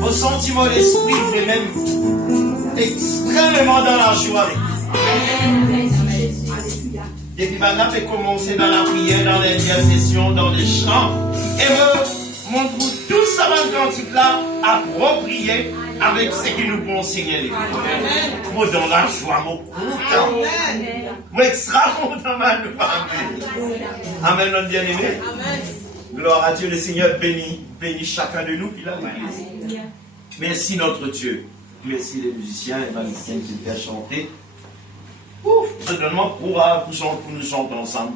Ressentiment d'esprit vraiment extrêmement dans la joie. Et puis maintenant, j'ai commencé dans la prière, dans l'intercession, dans les chants. Et mon groupe, tout ça va cantique-là, approprié avec ce que nous pouvons signaler. Moi, dans la joie, mon content. Moi, extra content, ma famille. Amen, notre bien-aimé. Gloire à Dieu, le Seigneur bénit chacun de nous qui l'a dit. Merci notre Dieu. Merci les musiciens et les musiciennes qui nous font chanter. Ouf, je donne mon courage pour nous chanter ensemble.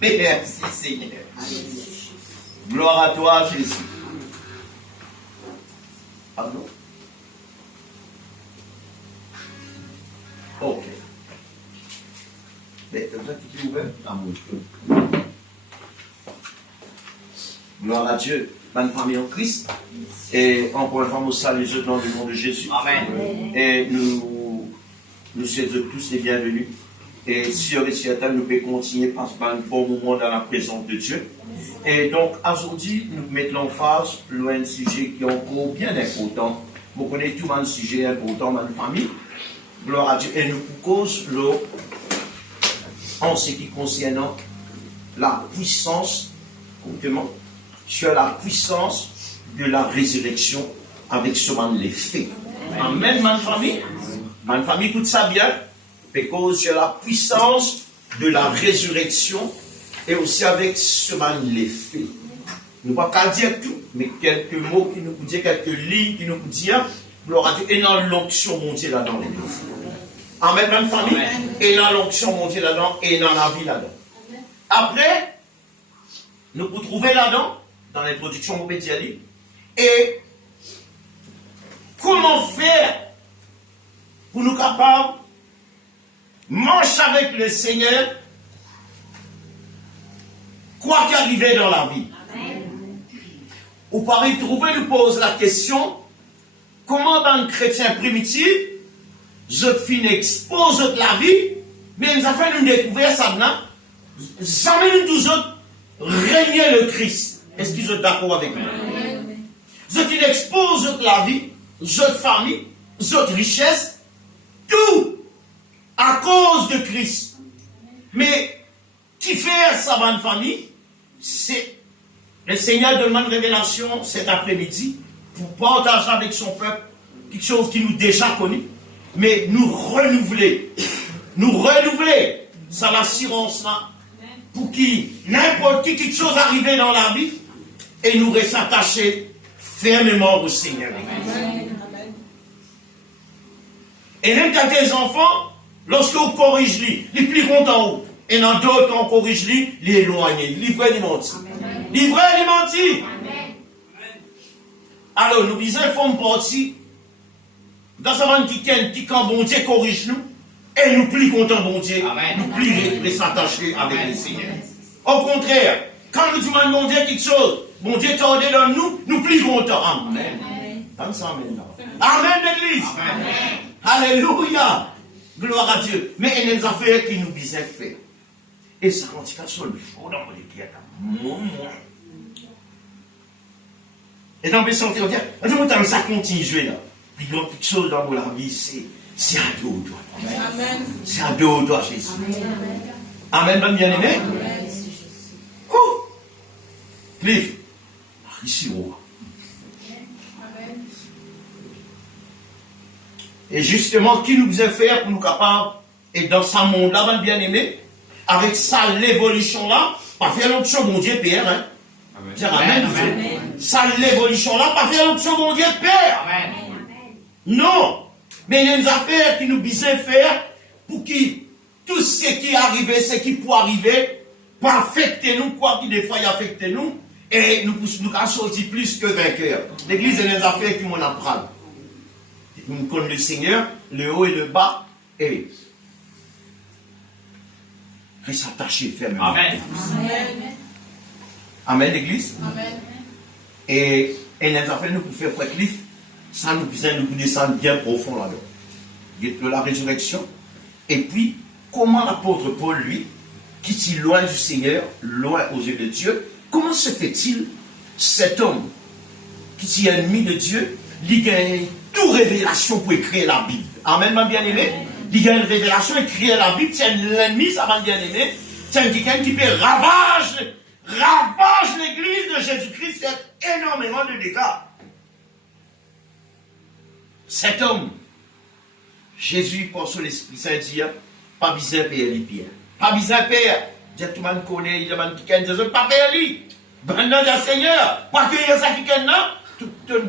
Merci Seigneur. Gloire à toi Jésus. Pardon? Ok. Mais vous êtes ouvert? Gloire à Dieu. Bonne famille en Christ. Et encore une fois, nous saluons dans le nom de Jésus. Amen. Et nous souhaitons tous les bienvenus. Et sûr et certain, nous pouvons continuer par un bon moment dans la présence de Dieu. Et donc, aujourd'hui, nous mettons l'emphase sur un sujet qui est encore bien important. Vous connaissez tout un sujet important dans la famille. Gloire à Dieu. Et nous causons en ce qui concerne la puissance, sur la puissance de la résurrection avec seulement les faits. Amen, ma famille. Ma famille, écoute ça bien. Parce que sur la puissance de la résurrection et aussi avec seulement les faits. Nous ne pouvons pas dire tout, mais quelques mots qui nous disent, quelques lignes qui nous disent, gloire à Dieu, et dans l'onction montée là-dedans. Amen, ma famille. Et dans l'onction montée là-dedans, et dans la vie là-dedans. Après, nous pouvons trouver là-dedans, dans l'introduction au Pédiali, et comment faire pour nous capables de marcher avec le Seigneur, quoi qu'arrive dans la vie. Ou par y trouver, nous pose la question, comment dans le chrétien primitif, je finis expose la vie, mais nous avons fait une découverte, ça nous tous autres régner le Christ. Est-ce qu'ils sont d'accord avec moi? Je finis expose la vie, votre famille, votre richesse, tout à cause de Christ. Mais qui fait sa bonne famille, c'est le Seigneur demande révélation cet après-midi pour partager avec son peuple quelque chose qui nous déjà connu, mais nous renouveler, ça l'assurance là, pour qui n'importe qui quelque chose arrive dans la vie et nous restons attachés fermement au Seigneur. Amen. Et même quand tes enfants, lorsque vous corrigez, les plus contents, et dans d'autres, on corrige les éloignés, livrés les mentis. Livrés les mentis. Alors, nous disons, il faut une partie, dans ce monde qui quand bon Dieu corrige nous, et nous plus contents, bon Dieu, nous plus s'attacher avec le Seigneur. Au contraire, quand nous demandons bon Dieu quelque chose, bon Dieu t'ordonne dans nous plus contents. Amen. Comme ça, maintenant. Amen, l'Église. Amen. Alléluia. Gloire à Dieu. Mais il y a des affaires qui nous disent faire. Et ça continue sur le fond dans le cœur. Et dans le sentir, on dit, ça continue jouer là. Puis il y a quelque chose dans la vie, c'est à dos toi. Amen. C'est à dos toi, Jésus. Amen, bon bien-aimé. Oh! Cliff. Ici, roi. Et justement, qui nous faisait faire pour nous capables, et dans ce monde-là, bien aimé, avec ça, l'évolution-là, pas faire l'autre chose, mon Dieu, Père, hein. Dire Amen. Ça, l'évolution là, pas faire l'option mon Dieu Père. Amen. Non. Mais il y a des affaires qui nous besoin faire pour que tout ce qui est arrivé, ce qui peut arriver, pas affecter nous, quoi qui des fois y affecte nous, et nous sortir plus que vainqueurs. L'église est des affaires qui m'en apprennent. Nous connaissons le Seigneur, le haut et le bas, et s'attacher fermement. Amen. Amen, l'église. Amen. Et les affaires nous pour faire frère Cliff, ça nous besoin de descendre bien profond là-dedans. De la résurrection. Et puis, comment l'apôtre Paul, lui, qui est loin du Seigneur, loin aux yeux de Dieu, comment se fait-il, cet homme qui est ennemi de Dieu, il gagne toute révélation pour écrire la Bible. Amen, ma bien-aimé. Il gagne une révélation, écrire la Bible, c'est l'ennemi, ça m'a bien-aimé. C'est quelqu'un qui peut ravage l'église de Jésus-Christ, c'est énormément de dégâts. Cet homme, Jésus, par son Esprit Saint, dit, pas besoin de payer les pierres. Pas besoin de payer. Tout le monde connaît, il demande qui ne pas payer. Ben non, Seigneur, pas que ça qui non.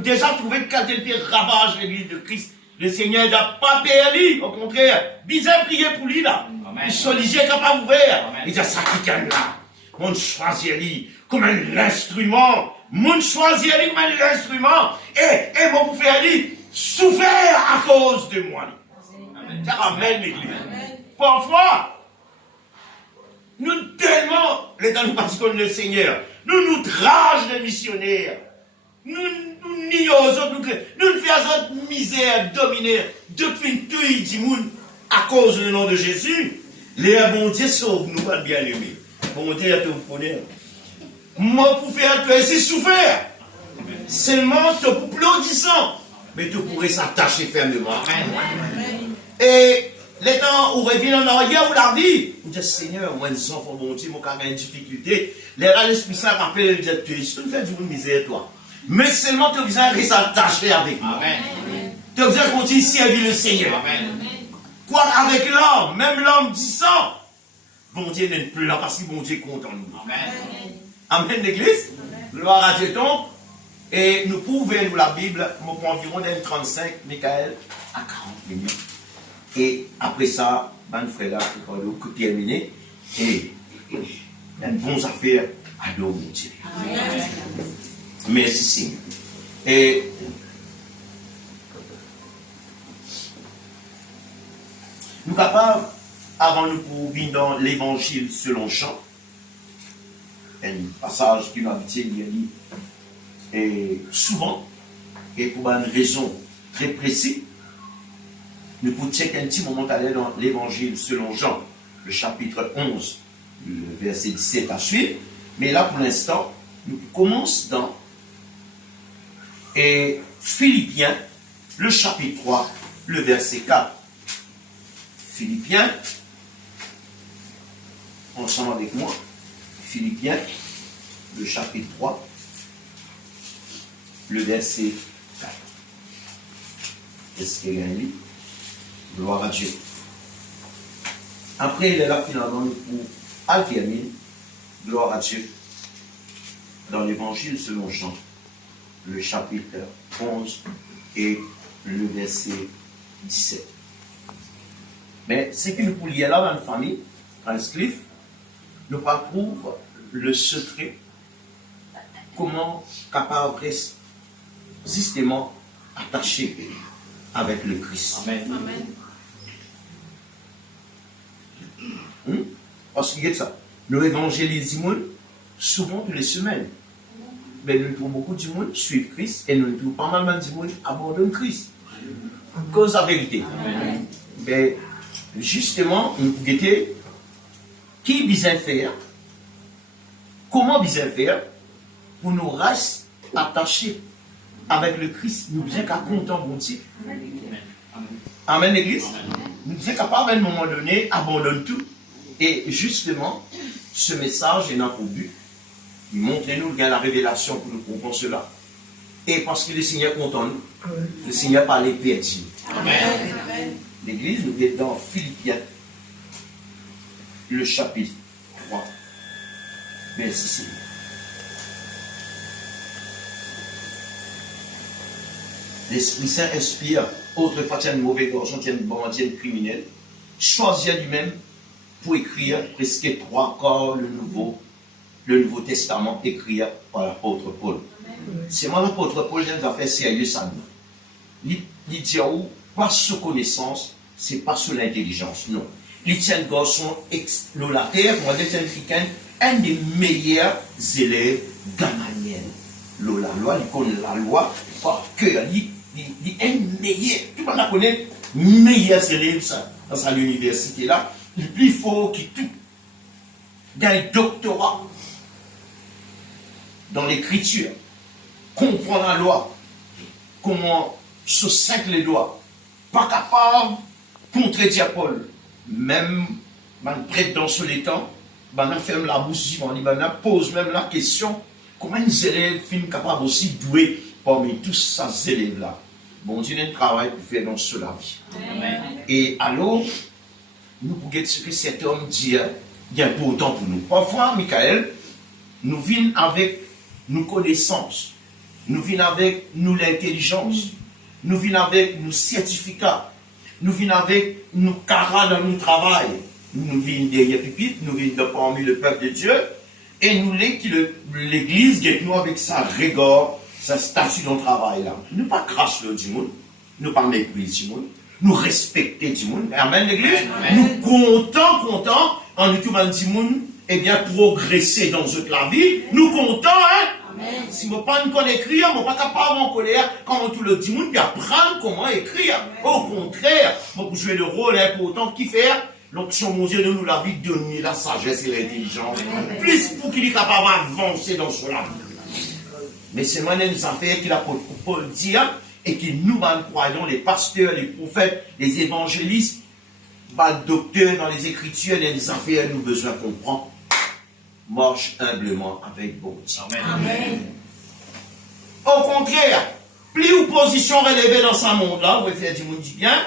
Déjà trouvé que quand il ravage l'église de Christ, le Seigneur n'a pas payé. Au contraire, besoin de prier pour lui là. Il sollicite capable ouvert. Il dit ça qui là. Mon choisit lui comme un instrument. Mon choisit lui comme un instrument. Et mon vous faire lui souffert à cause de moi. Amen, l'église. Parfois, nous tellement, les temps nous participons le Seigneur, nous trage les missionnaires, nous nions aux autres, nous faisons autres misère, dominer, depuis tout il dit à cause du nom de Jésus. Les bon Dieu sauve nous, pas bien aimés. Bon Dieu, tu vous connais. Moi, pour faire toi, c'est souffert. Seulement, tu pour applaudissant, mais tu pourrais s'attacher fermement. Et les temps où revient en arrière ou la vie, vous dites Seigneur, moi, les enfants, bon Dieu, mon caractère une difficulté. L'Esprit Saint rappelle, il dit tu es, tu fais du misère, toi. Mais seulement tu as besoin de s'attacher avec moi. Tu as besoin de continuer à servir le Seigneur. Amen. Quoi avec l'homme, même l'homme disant, bon Dieu n'est plus là parce que bon Dieu compte en nous. Amen. Amen, l'église. Gloire à Dieu donc. Et nous pouvons nous la Bible, pour environ 35, Michael, à 40 minutes. Et après ça, mon frère là, qui est terminé. Et il y a de bonnes affaires à nous, mon Dieu. Amen. Merci Seigneur. Et nous sommes capables, avant nous pour venir dans l'évangile selon Jean, un passage qui nous habitué de lire, et souvent, et pour une raison très précise, nous pouvons checker un petit moment aller dans l'évangile selon Jean, le chapitre 11, le verset 17 à suivre, mais là pour l'instant, nous commençons dans Philippiens, le chapitre 3, le verset 4. Philippiens, ensemble avec moi, Philippiens, le chapitre 3, le verset 4. Est-ce qu'il y a un livre? Gloire à Dieu. Après, il est là finalement pour alterner, gloire à Dieu, dans l'évangile selon Jean, le chapitre 11 et le verset 17. Mais ce que nous poulions là dans la famille, dans le Cliff, nous parcourons le secret, comment capable de rester systématiquement attaché avec le Christ. Amen. Parce qu'il y a ça. Nous évangélisons souvent toutes les semaines. Mais nous trouvons beaucoup de monde suivre Christ et nous trouvons pas mal de monde abandonner Christ. Cause la vérité. Amen. Mais justement, nous pouvons qui besoin faire, comment besoin faire pour nous rester attachés avec le Christ. Nous besoin qu'à content bon Dieu. Amen, l'église. Nous sommes capables à un moment donné abandonner tout. Et justement, ce message est là pour but. Montrez-nous la révélation pour nous comprendre cela. Et parce que le Seigneur compte en nous, le Seigneur par les perdu. Amen. L'église, nous est dans Philippiens, le chapitre 3. Merci Seigneur. l'Esprit Saint inspire, autrefois tiens un mauvais garçon, tiens un bandit, un criminel, choisit lui-même pour écrire presque 3/4 le Nouveau Testament écrit par l'apôtre Paul. C'est moi l'apôtre Paul qui a fait sérieux ça. Il dit pas sous connaissance, c'est pas sous l'intelligence, non. Il tient un garçon la terre, on va dire un des meilleurs élèves Gamaliel. La loi, il connaît la loi par cœur. Il est un meilleur. Tout le monde connaît meilleur élève dans sa université là. Le plus fort qui tout. Il a un doctorat dans l'écriture. Comprend la loi. Comment se saincre les doigts. Pas capable de contredire Paul. Même, prêtre dans ce temps, on ferme la bouche, on pose même la question, comment les élèves sont capables aussi de douer parmi tous ces élèves-là. Bon Dieu a un travail pour faire dans cela vie. Et alors, nous pouvons dire ce que cet homme dit, il est important pour nous. Parfois, Michael, nous venons avec nos connaissances, nous venons avec nous l'intelligence, nous venons avec nos certificats, nous venons avec nos carats dans notre travail, nous venons derrière pupitre, nous venons parmi le peuple de Dieu, et nous l'église guette nous avec sa rigueur, sa statut dans le travail là. Nous pas cracher le monde, nous pas mépriser du monde, nous respecter du monde. Amen l'église. Nous contents, en nous tout du monde, eh bien progresser dans la vie. Nous contents, hein. Amen. Si je ne pas écrire, je ne suis pas capable en colère quand tout le monde puis apprendre comment écrire. Au contraire, pour jouer le rôle important qui fait l'option mon Dieu de nous la vie, donner la sagesse et l'intelligence. Plus pour qu'il est capable d'avancer dans cela. Mais c'est moi les affaires qu'il a pour Paul dire et que nous croyons, les pasteurs, les prophètes, les évangélistes, docteurs dans les Écritures, les affaires nous besoin de comprendre. Marche humblement avec bon Dieu. Amen. Au contraire, plus ou position relevée dans ce monde-là, vous pouvez faire du monde du bien,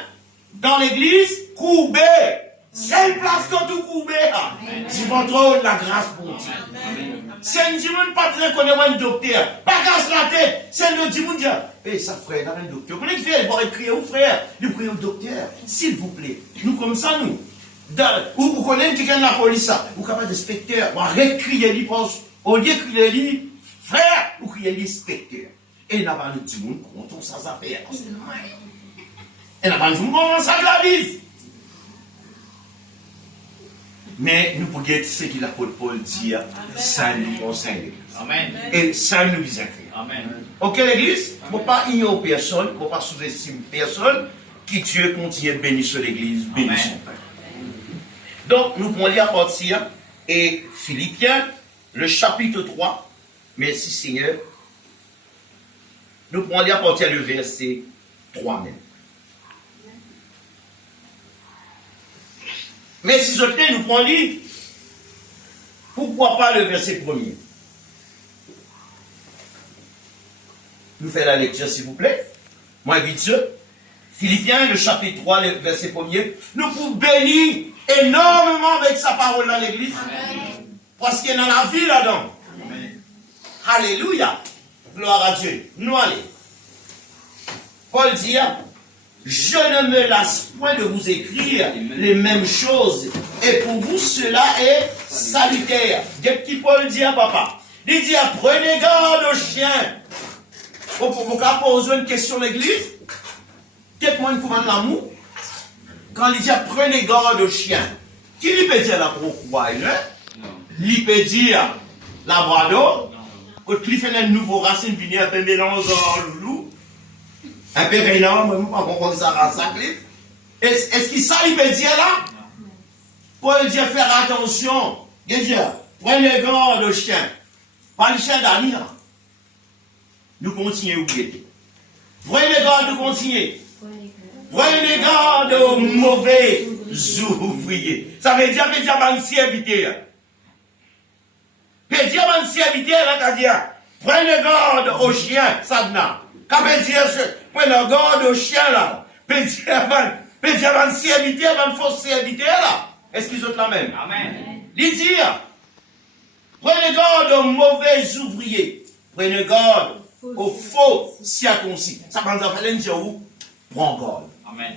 dans l'église, courbé. C'est une place quand tout courbé. Tu vas trop de la grâce pour Dieu. C'est un dimanche pas très connaître un docteur. Pas casse la tête. C'est le dimanche dire, eh, ça frère, il y a un docteur. Vous voulez faire, il va écrire au frère, il prie au docteur. S'il vous plaît. Nous comme ça, nous. Ou vous connaissez quelqu'un de la police, ou capable d'inspecteur, ou arrête de crier lui, au lieu de crier lui, frère, ou crier lui, inspecteur. Et là-bas, nous disons, comptons sans affaire. Et là-bas, nous disons, comment ça de la vie? Mais nous pouvons dire ce qu'il a pour Paul dire, ça nous conseille. Amen. Et ça nous vise à faire. Amen. Ok, l'église, il ne faut pas ignorer personne, il ne faut pas sous-estimer personne, qui Dieu continue de bénir sur l'église, bénir son peuple. Donc, nous pouvons lire à partir, et Philippiens, le chapitre 3, merci Seigneur, nous pouvons lire à partir du verset 3 même. Mais si je nous pouvons lire, pourquoi pas le verset 1er? Nous faisons la lecture s'il vous plaît. Moi, vite Dieu. Philippiens, le chapitre 3, le verset 1er. Nous pouvons bénir énormément avec sa parole dans l'église. Parce qu'il y a dans la vie là-dedans. Alléluia. Gloire à Dieu. Nous allons. Paul dit, je ne me lasse point de vous écrire les mêmes choses. Et pour vous, cela est salutaire. Qu'est-ce que Paul dit à papa? Il dit, prenez garde aux chiens. Pour poser une question à l'église. Qu'est-ce que commande l'amour? Quand il dit, prenez garde aux chiens. Qui lui peut dire la pourquoi? Il peut dire la brado. Quand il fait une nouvelle racine, il vient un peu mélanger loulou. Un peu rénant, mais pas comprendre ça race. Est-ce qu'il ça, il peut dire là? Paul dit, faire attention. Il dit, prenez garde aux chiens. Pas le chien d'Ali, là. Nous continuons à oublier. Prenez garde, nous continuons. Prenez garde aux mauvais ouvriers. Ça veut dire, un serviteur. Peut dire, un serviteur, là, qu'à dire, prenez garde aux chiens, ça n'a. Qu'à dire, prenez garde aux chiens, là. Peut dire, un serviteur, un faux serviteur, là. Est-ce qu'ils ont la même? Amen. Il dit, prenez garde aux mauvais ouvriers. Prenez garde aux faux circoncis. Ça va nous faire dire où? Prends garde. Amen.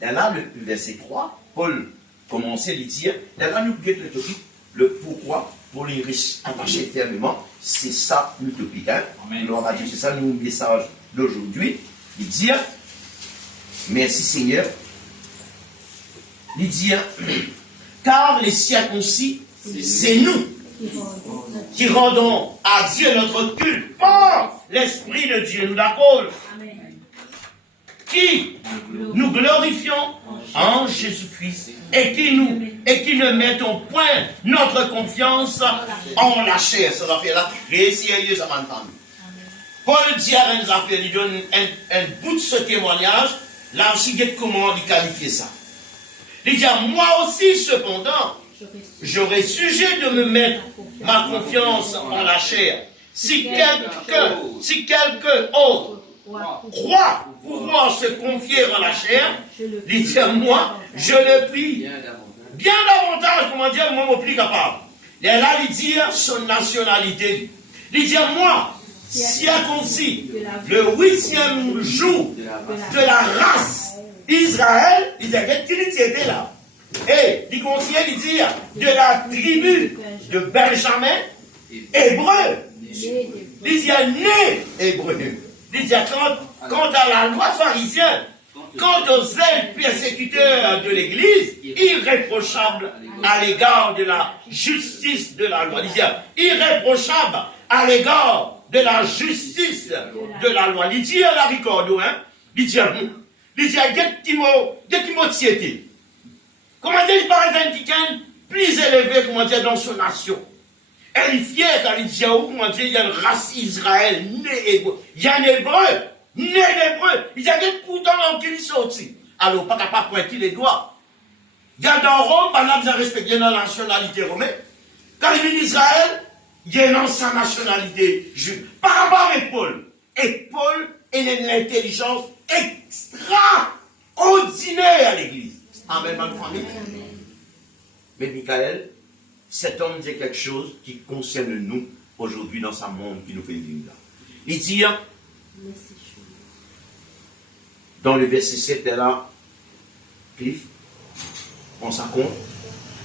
Et là, le verset 3, Paul commençait à lui dire, et là, nous guettons le topic, le pourquoi, pour les riches attachés fermement, c'est ça le topic. Hein? Nous on va dire, c'est ça le message d'aujourd'hui. Il dit, merci Seigneur. Il dit, car les circoncis, c'est nous qui rendons à Dieu notre culte par l'Esprit de Dieu, nous d'accord, qui nous glorifions en Jésus-Christ et qui ne mettons point notre confiance en la chair. Ça va faire là très sérieux à ma femme. Paul dit à nous affaires, il donne un bout de ce témoignage, là aussi, comment il qualifie ça. Il dit, moi aussi, cependant, j'aurais sujet de me mettre ma confiance en la chair. Si quelqu'un autre croit pouvoir se confier en la chair, il dit, moi, je le prie. Bien davantage, comment dire, moi, je suis plus capable. Et là, il dit son nationalité. Il dit, moi, circoncis, le 8e jour de la race Israël, il dit, qui était là? Et il continue de dire, de la tribu de Benjamin, hébreu. Il dit, né hébreu. Il dit, quant à la loi pharisienne, quant aux zèles persécuteurs de l'Église, irréprochable à l'égard de la justice de la loi. Il dit, irréprochable à l'égard de la justice de la loi. Il dit, la ricordo, hein? Il dit, tiété. Comment dire, il paraît un tican plus élevé, comment dire, dans son nation. Elle est fière quand il dit, comment dire, il y a une race Israël, né hébreu. Il y a un hébreu, né hébreu. Il y a des pourtant dans qui il sorti. Alors, pas capable de pointer les doigts. Il y a dans Rome, par exemple, ils respectent la nationalité romaine. Quand il vient d'Israël, il y a dans sa nationalité juive. Par rapport avec Paul. Et Paul est une intelligence extraordinaire à l'église. Amen, ma famille. Mais Michael, cet homme dit quelque chose qui concerne nous aujourd'hui dans ce monde qui nous fait vivre là. Il dit, dans le verset 7, là, Cliff, on s'en compte,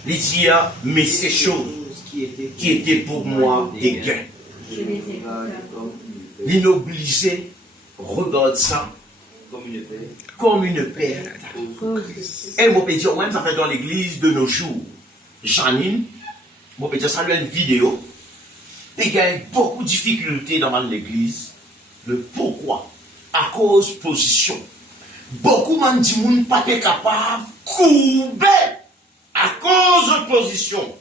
il dit, mais ces choses qui étaient pour moi des gains. L'inobligé regarde ça comme une perte. Et moi, je dire, ça fait dans l'église de nos jours. Janine, moi, je ça lui une vidéo. Et il y a beaucoup de difficultés dans l'église. Le pourquoi? À cause de position. Beaucoup de gens ne sont pas capables de courber à cause de position.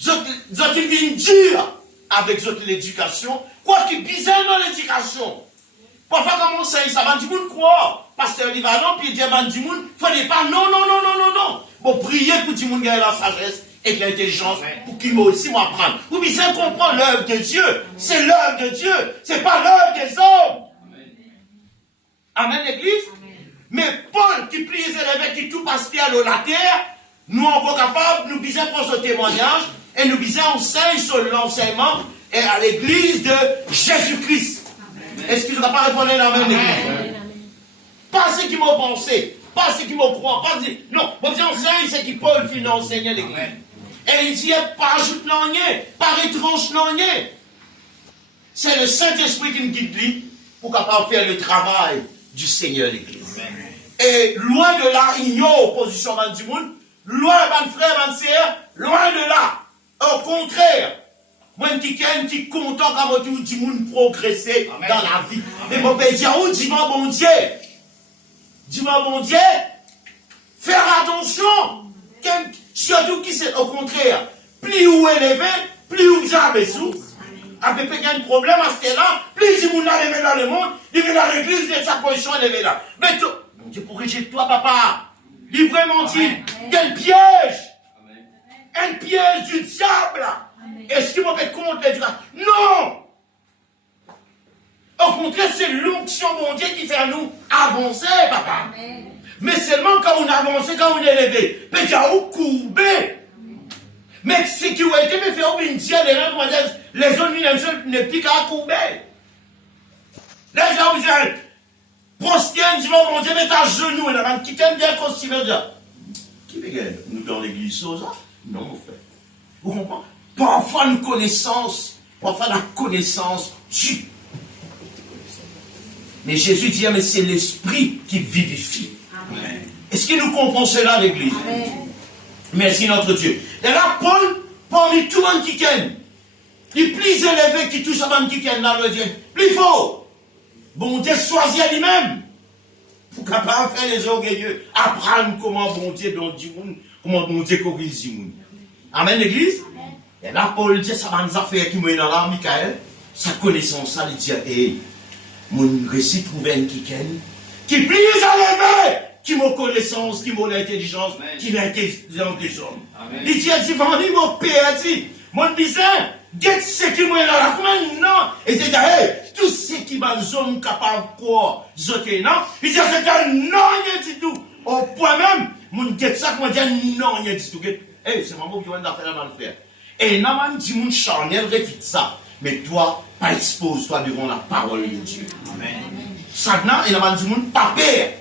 Ils viennent dur avec l'éducation. Quoi qu'il bizarre dans l'éducation. Parfois, quand on sait, ça va du monde quoi? Pasteur Livanon, puis il dit, il fallait pas, non. Bon, priez pour tout le monde gagner la sagesse et l'intelligence pour qu'il m'a aussi m'apprendre. Vous bien comprendre l'œuvre de Dieu. C'est l'œuvre de Dieu. C'est pas l'œuvre des hommes. Amen, l'église. Mais Paul, qui prie les élèves, qui tout pasteur à la terre, nous encore capables, nous bisons pour ce témoignage et nous bisons enseigne sur l'enseignement et à l'église de Jésus-Christ. Est-ce que je ne vais pas répondre à la même église? Pas ce qui m'ont pensé, pas ce qui m'ont croit, pas ce... Non, moi j'enseigne ce qui Paul finit enseigner l'église. Et il dit, pas ajoute rien, pas retranche rien. C'est le Saint-Esprit qui nous guide lui pour capable faire le travail du Seigneur l'église. Et loin de là, il y a opposition du monde, loin de frère, de sœur, loin de là. Au contraire, moi, je suis content quand je dis que progresser dans la vie. Mais mon père dit, où dis bon Dieu? Dis-moi, bon Dieu, faire attention. Surtout qui c'est au contraire. Plus vous élevez, plus vous avez sous. Avec un problème à ce là, plus il vous levé dans le monde, il vient dans l'église, il est sa position élevée là. Mais mon Dieu, pour rejeter toi, papa, il est vraiment dit, il y a un piège. Un piège du diable. Est-ce qu'il m'a fait compte l'éducation? Non! Au contraire, c'est l'onction de mon Dieu qui fait nous avancer, papa. Amen. Mais seulement quand on avance, quand on est élevé, mais il y a où courber. Mais sécurité, mais faire une dière, les zones ne piquent à courber. Les gens vous disent, prosterne, tu vas mon Dieu, mettre à genoux, et qui t'aime bien costumer, qui veut nous dans l'église, ça? Non, mon frère. Vous comprenez? Parfois, la connaissance tue. Mais Jésus dit, mais c'est l'esprit qui vivifie. Amen. Est-ce que nous comprenons cela, l'église? Merci notre Dieu. Et là, Paul, parmi tout le monde qui ken, il plus élevé qui touche à monde qui ken dans le Dieu, plus fort. Bon Dieu choisit à lui-même pour capable faire les orgueilleux, apprendre comment bon Dieu donne du monde, comment bon Dieu corrige du monde. Amen, l'église? Et là, Paul dit, ça va nous faire qui m'a dans l'âme, Michael, sa connaissance, ça, il dit, hey, mon récit trouve un qui ken, qui plus élevé, qui m'a connaissance, qui m'a l'intelligence, qui l'intelligence des hommes. Il dit, vendu mon père, dit, mon bizarre, get ce qui m'a dans la main, non. Et c'est hey, tout ce qui m'a zone capable quoi, zoté, non. Il dit, c'est un non, rien du tout. Au point même, mon get ça, comment dire non, rien du tout. Hey, c'est mon mot qui va faire la mal faire. Et non, man, dit, mon charnel, refite ça. Mais toi, pas expose-toi devant la parole de Dieu. Amen. Ça, non, et non, dit, mon pas père.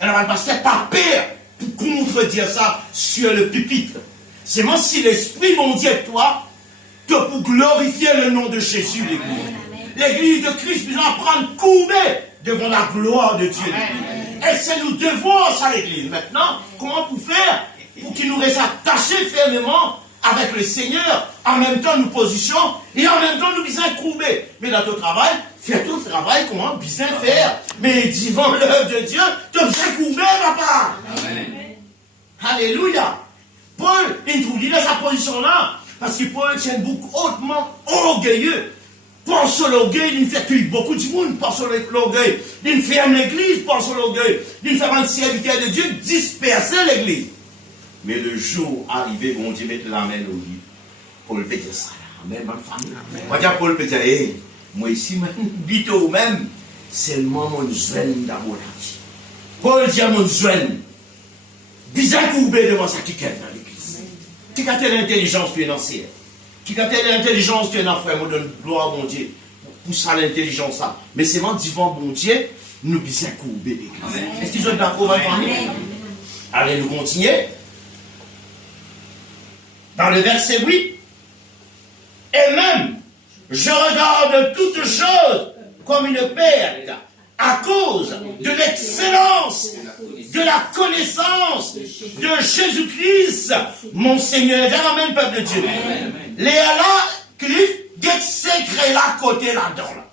Et non, parce que pas peur pour contredire ça sur le pupitre. C'est moi si l'Esprit, mon Dieu, toi, que pour glorifier le nom de Jésus, l'église. L'église de Christ, nous allons prendre courbée devant la gloire de Dieu. Et c'est nous devons ça, l'église. Maintenant, comment pour faire pour qu'il nous reste attachés fermement avec le Seigneur, en même temps nous position et en même temps nous bisons courbés. Mais dans ton travail, fais ton travail, comment bisons faire. Mais devant l'œuvre de Dieu, tu bisons courbé, papa. Amen. Alléluia. Paul, il trouve dans sa position là, parce que Paul tient beaucoup hautement orgueilleux. Par son orgueil, il fait tuer beaucoup de monde, par son orgueil. Il ferme l'église, par son orgueil. Il fait un serviteur de Dieu disperser l'église. Mais le jour arrivé, bon Dieu met la main au lit. Paul peut dire ça. Amen, ma famille. Moi, Paul peut dire, hey, moi ici, dites au même, seulement mon jeune d'amour la vie. Paul dit à mon jeune, bizarre courbé devant ça qui est dans l'église. Qui a telle intelligence, tu es dans le ciel. Qui a telle intelligence, tu es dans le frère, moi donne gloire à mon Dieu. Pour ça, l'intelligence, ça. Mais c'est moi, devant mon Dieu, nous bizarre courbé l'église. Est-ce qu'ils sont d'accord, ma famille? Allez, nous continuer. Dans le verset 8, et même, je regarde toutes choses comme une perte à cause de l'excellence, de la connaissance de Jésus-Christ, mon Seigneur. Amen, peuple de Dieu. Les là, Cliff, get secret là, côté là-dedans. Là.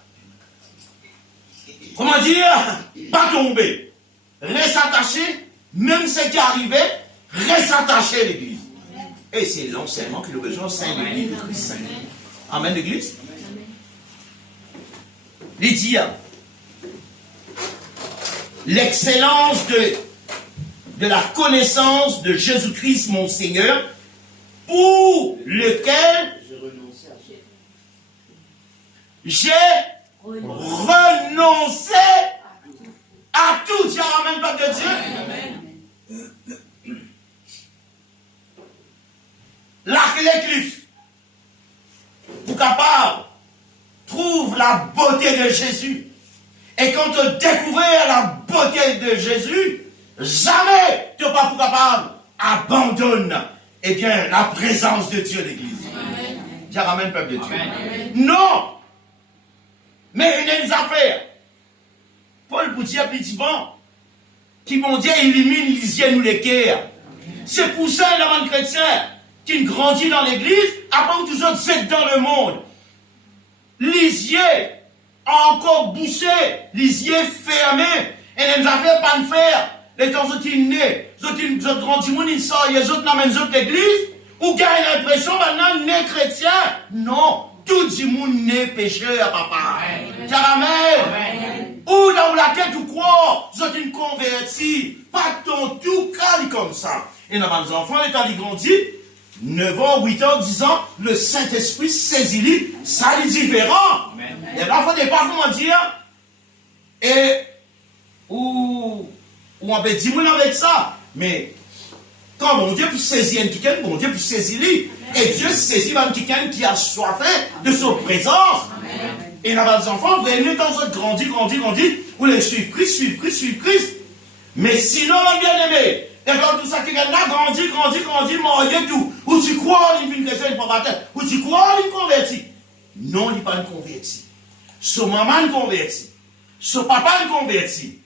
Comment dire? Pas tomber. Reste attaché, même ce qui est arrivé, reste attaché l'église. Et c'est l'enseignement que nous besoin au sein de l'église de Christ. Amen, l'église. Il dit, l'excellence de la connaissance de Jésus-Christ, mon Seigneur, pour lequel j'ai renoncé à tout. Dis amen, pas de Dieu. La clé Cliff, pour capable, trouve la beauté de Jésus. Et quand tu découvres la beauté de Jésus, jamais tu n'es pas pour capable abandonne la présence de Dieu l'église. Dis amen, peuple de Dieu. Amen. Non! Mais il y a une affaire. Paul pour dire petit vent, qui m'ont dit illumine les yeux nous les cœurs. C'est pour ça, l'homme chrétien, qui grandit dans l'église, après vous tous autres êtes dans le monde. Les yeux encore bouchés, les yeux fermés, et les affaires pas de faire. Les temps où ils nés, les autres grandis, ils sortent, les autres n'amènent les autres l'église, ou gagnent l'impression maintenant, né chrétien. Non, tout le monde n'est pécheur, papa. Caramel. Ou dans la tête ou quoi, vous êtes une convertie, pas ton tout cas comme ça. Et dans les enfants, étant ils grandissent, 9 ans, 8 ans, 10 ans, le Saint-Esprit saisit, ça est différent. Et là, il ne faut pas comment dire, et, ou on peut dire avec ça, mais quand mon Dieu peut saisir un quelqu'un, mon Dieu peut saisir lui, Et Dieu saisit même quelqu'un qui a soif de sa présence. Et là-bas, les enfants, vous allez dans votre grandir, vous les suivez Christ. Mais sinon, mon bien-aimé, et quand tout ça qui est là, grandit, morier tout. Ou tu crois en une chrétienne pour battre, ou tu crois en une converti. Non, il n'est pas une converti. Son maman converti. Son papa converti.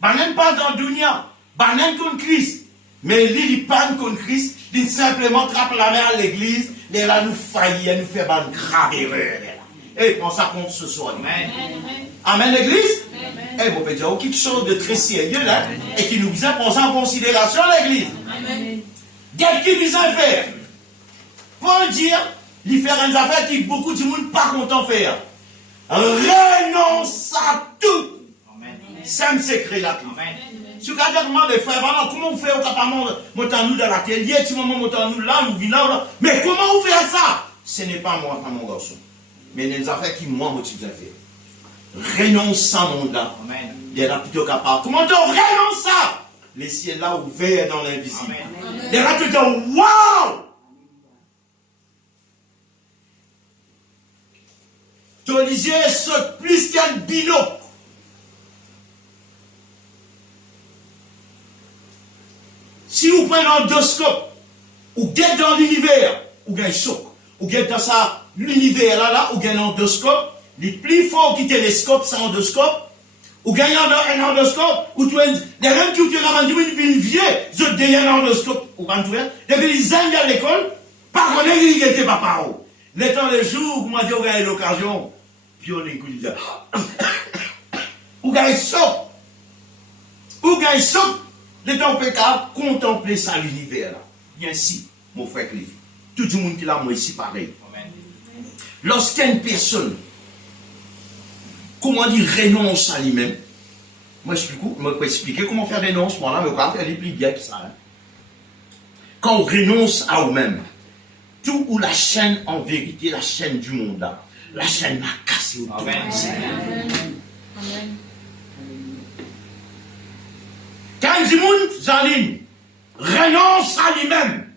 Banen pas dans le dunya. Banen contre Christ. Mais lui, il n'est pas contre Christ. Il simplement trappe la main à l'église. Et là, nous faillit, nous fait une grave erreur. Et on ça compte ce soir. Amen, l'église. Et vous pouvez dire quelque chose de très sérieux là. Et qui nous vient prendre en considération l'église. Qu'est-ce qu'il vient faire? Pour dire, il fait une affaire qui beaucoup de monde pas content faire. Renonce à tout. C'est un secret là. Si vous regardez comment les frères, comment vous faites au capament, monter nous dans l'atelier, si moment monter nous là, nous venons là. Mais comment vous faites ça? Ce n'est pas moi, pas mon garçon. Mais les affaires qui moi motivent à faire. Renonce à mon là. Il est là plutôt capable. Comment tu renonces ça? Les ciels là ouverts dans l'invisible. Il est là tu dis waouh! Ton lisier saute plus qu'un binocle. Si vous prenez un endoscope, ou guette dans l'univers, ou gagne choc, ou guette dans ça, l'univers là, ou gagne un endoscope, les plus forts qui télescope, c'est un endoscope, ou gagne un endoscope, ou tu as des gens qui ont une vieille, ils ont déjà un endoscope, ou quand tu es, depuis les années à l'école, par contre, il n'était pas par où. Les temps, les jours, vous m'avez dit, vous avez l'occasion, puis on écoute, ou gagne choc, ou gagne choc, les temps, on peut contempler ça, l'univers là. Bien si, mon frère Cliff, tout le monde qui l'a, moi ici, pareil. Lorsqu'une personne, comment dire, renonce à lui-même, moi je peux expliquer comment faire renoncement là, mais on va faire les plus bien que ça. Hein. Quand on renonce à nous-mêmes, tout ou la chaîne, en vérité, la chaîne du monde là, la chaîne m'a cassé autour. Amen. Amen. Quand du monde, Jaline, renonce à lui-même,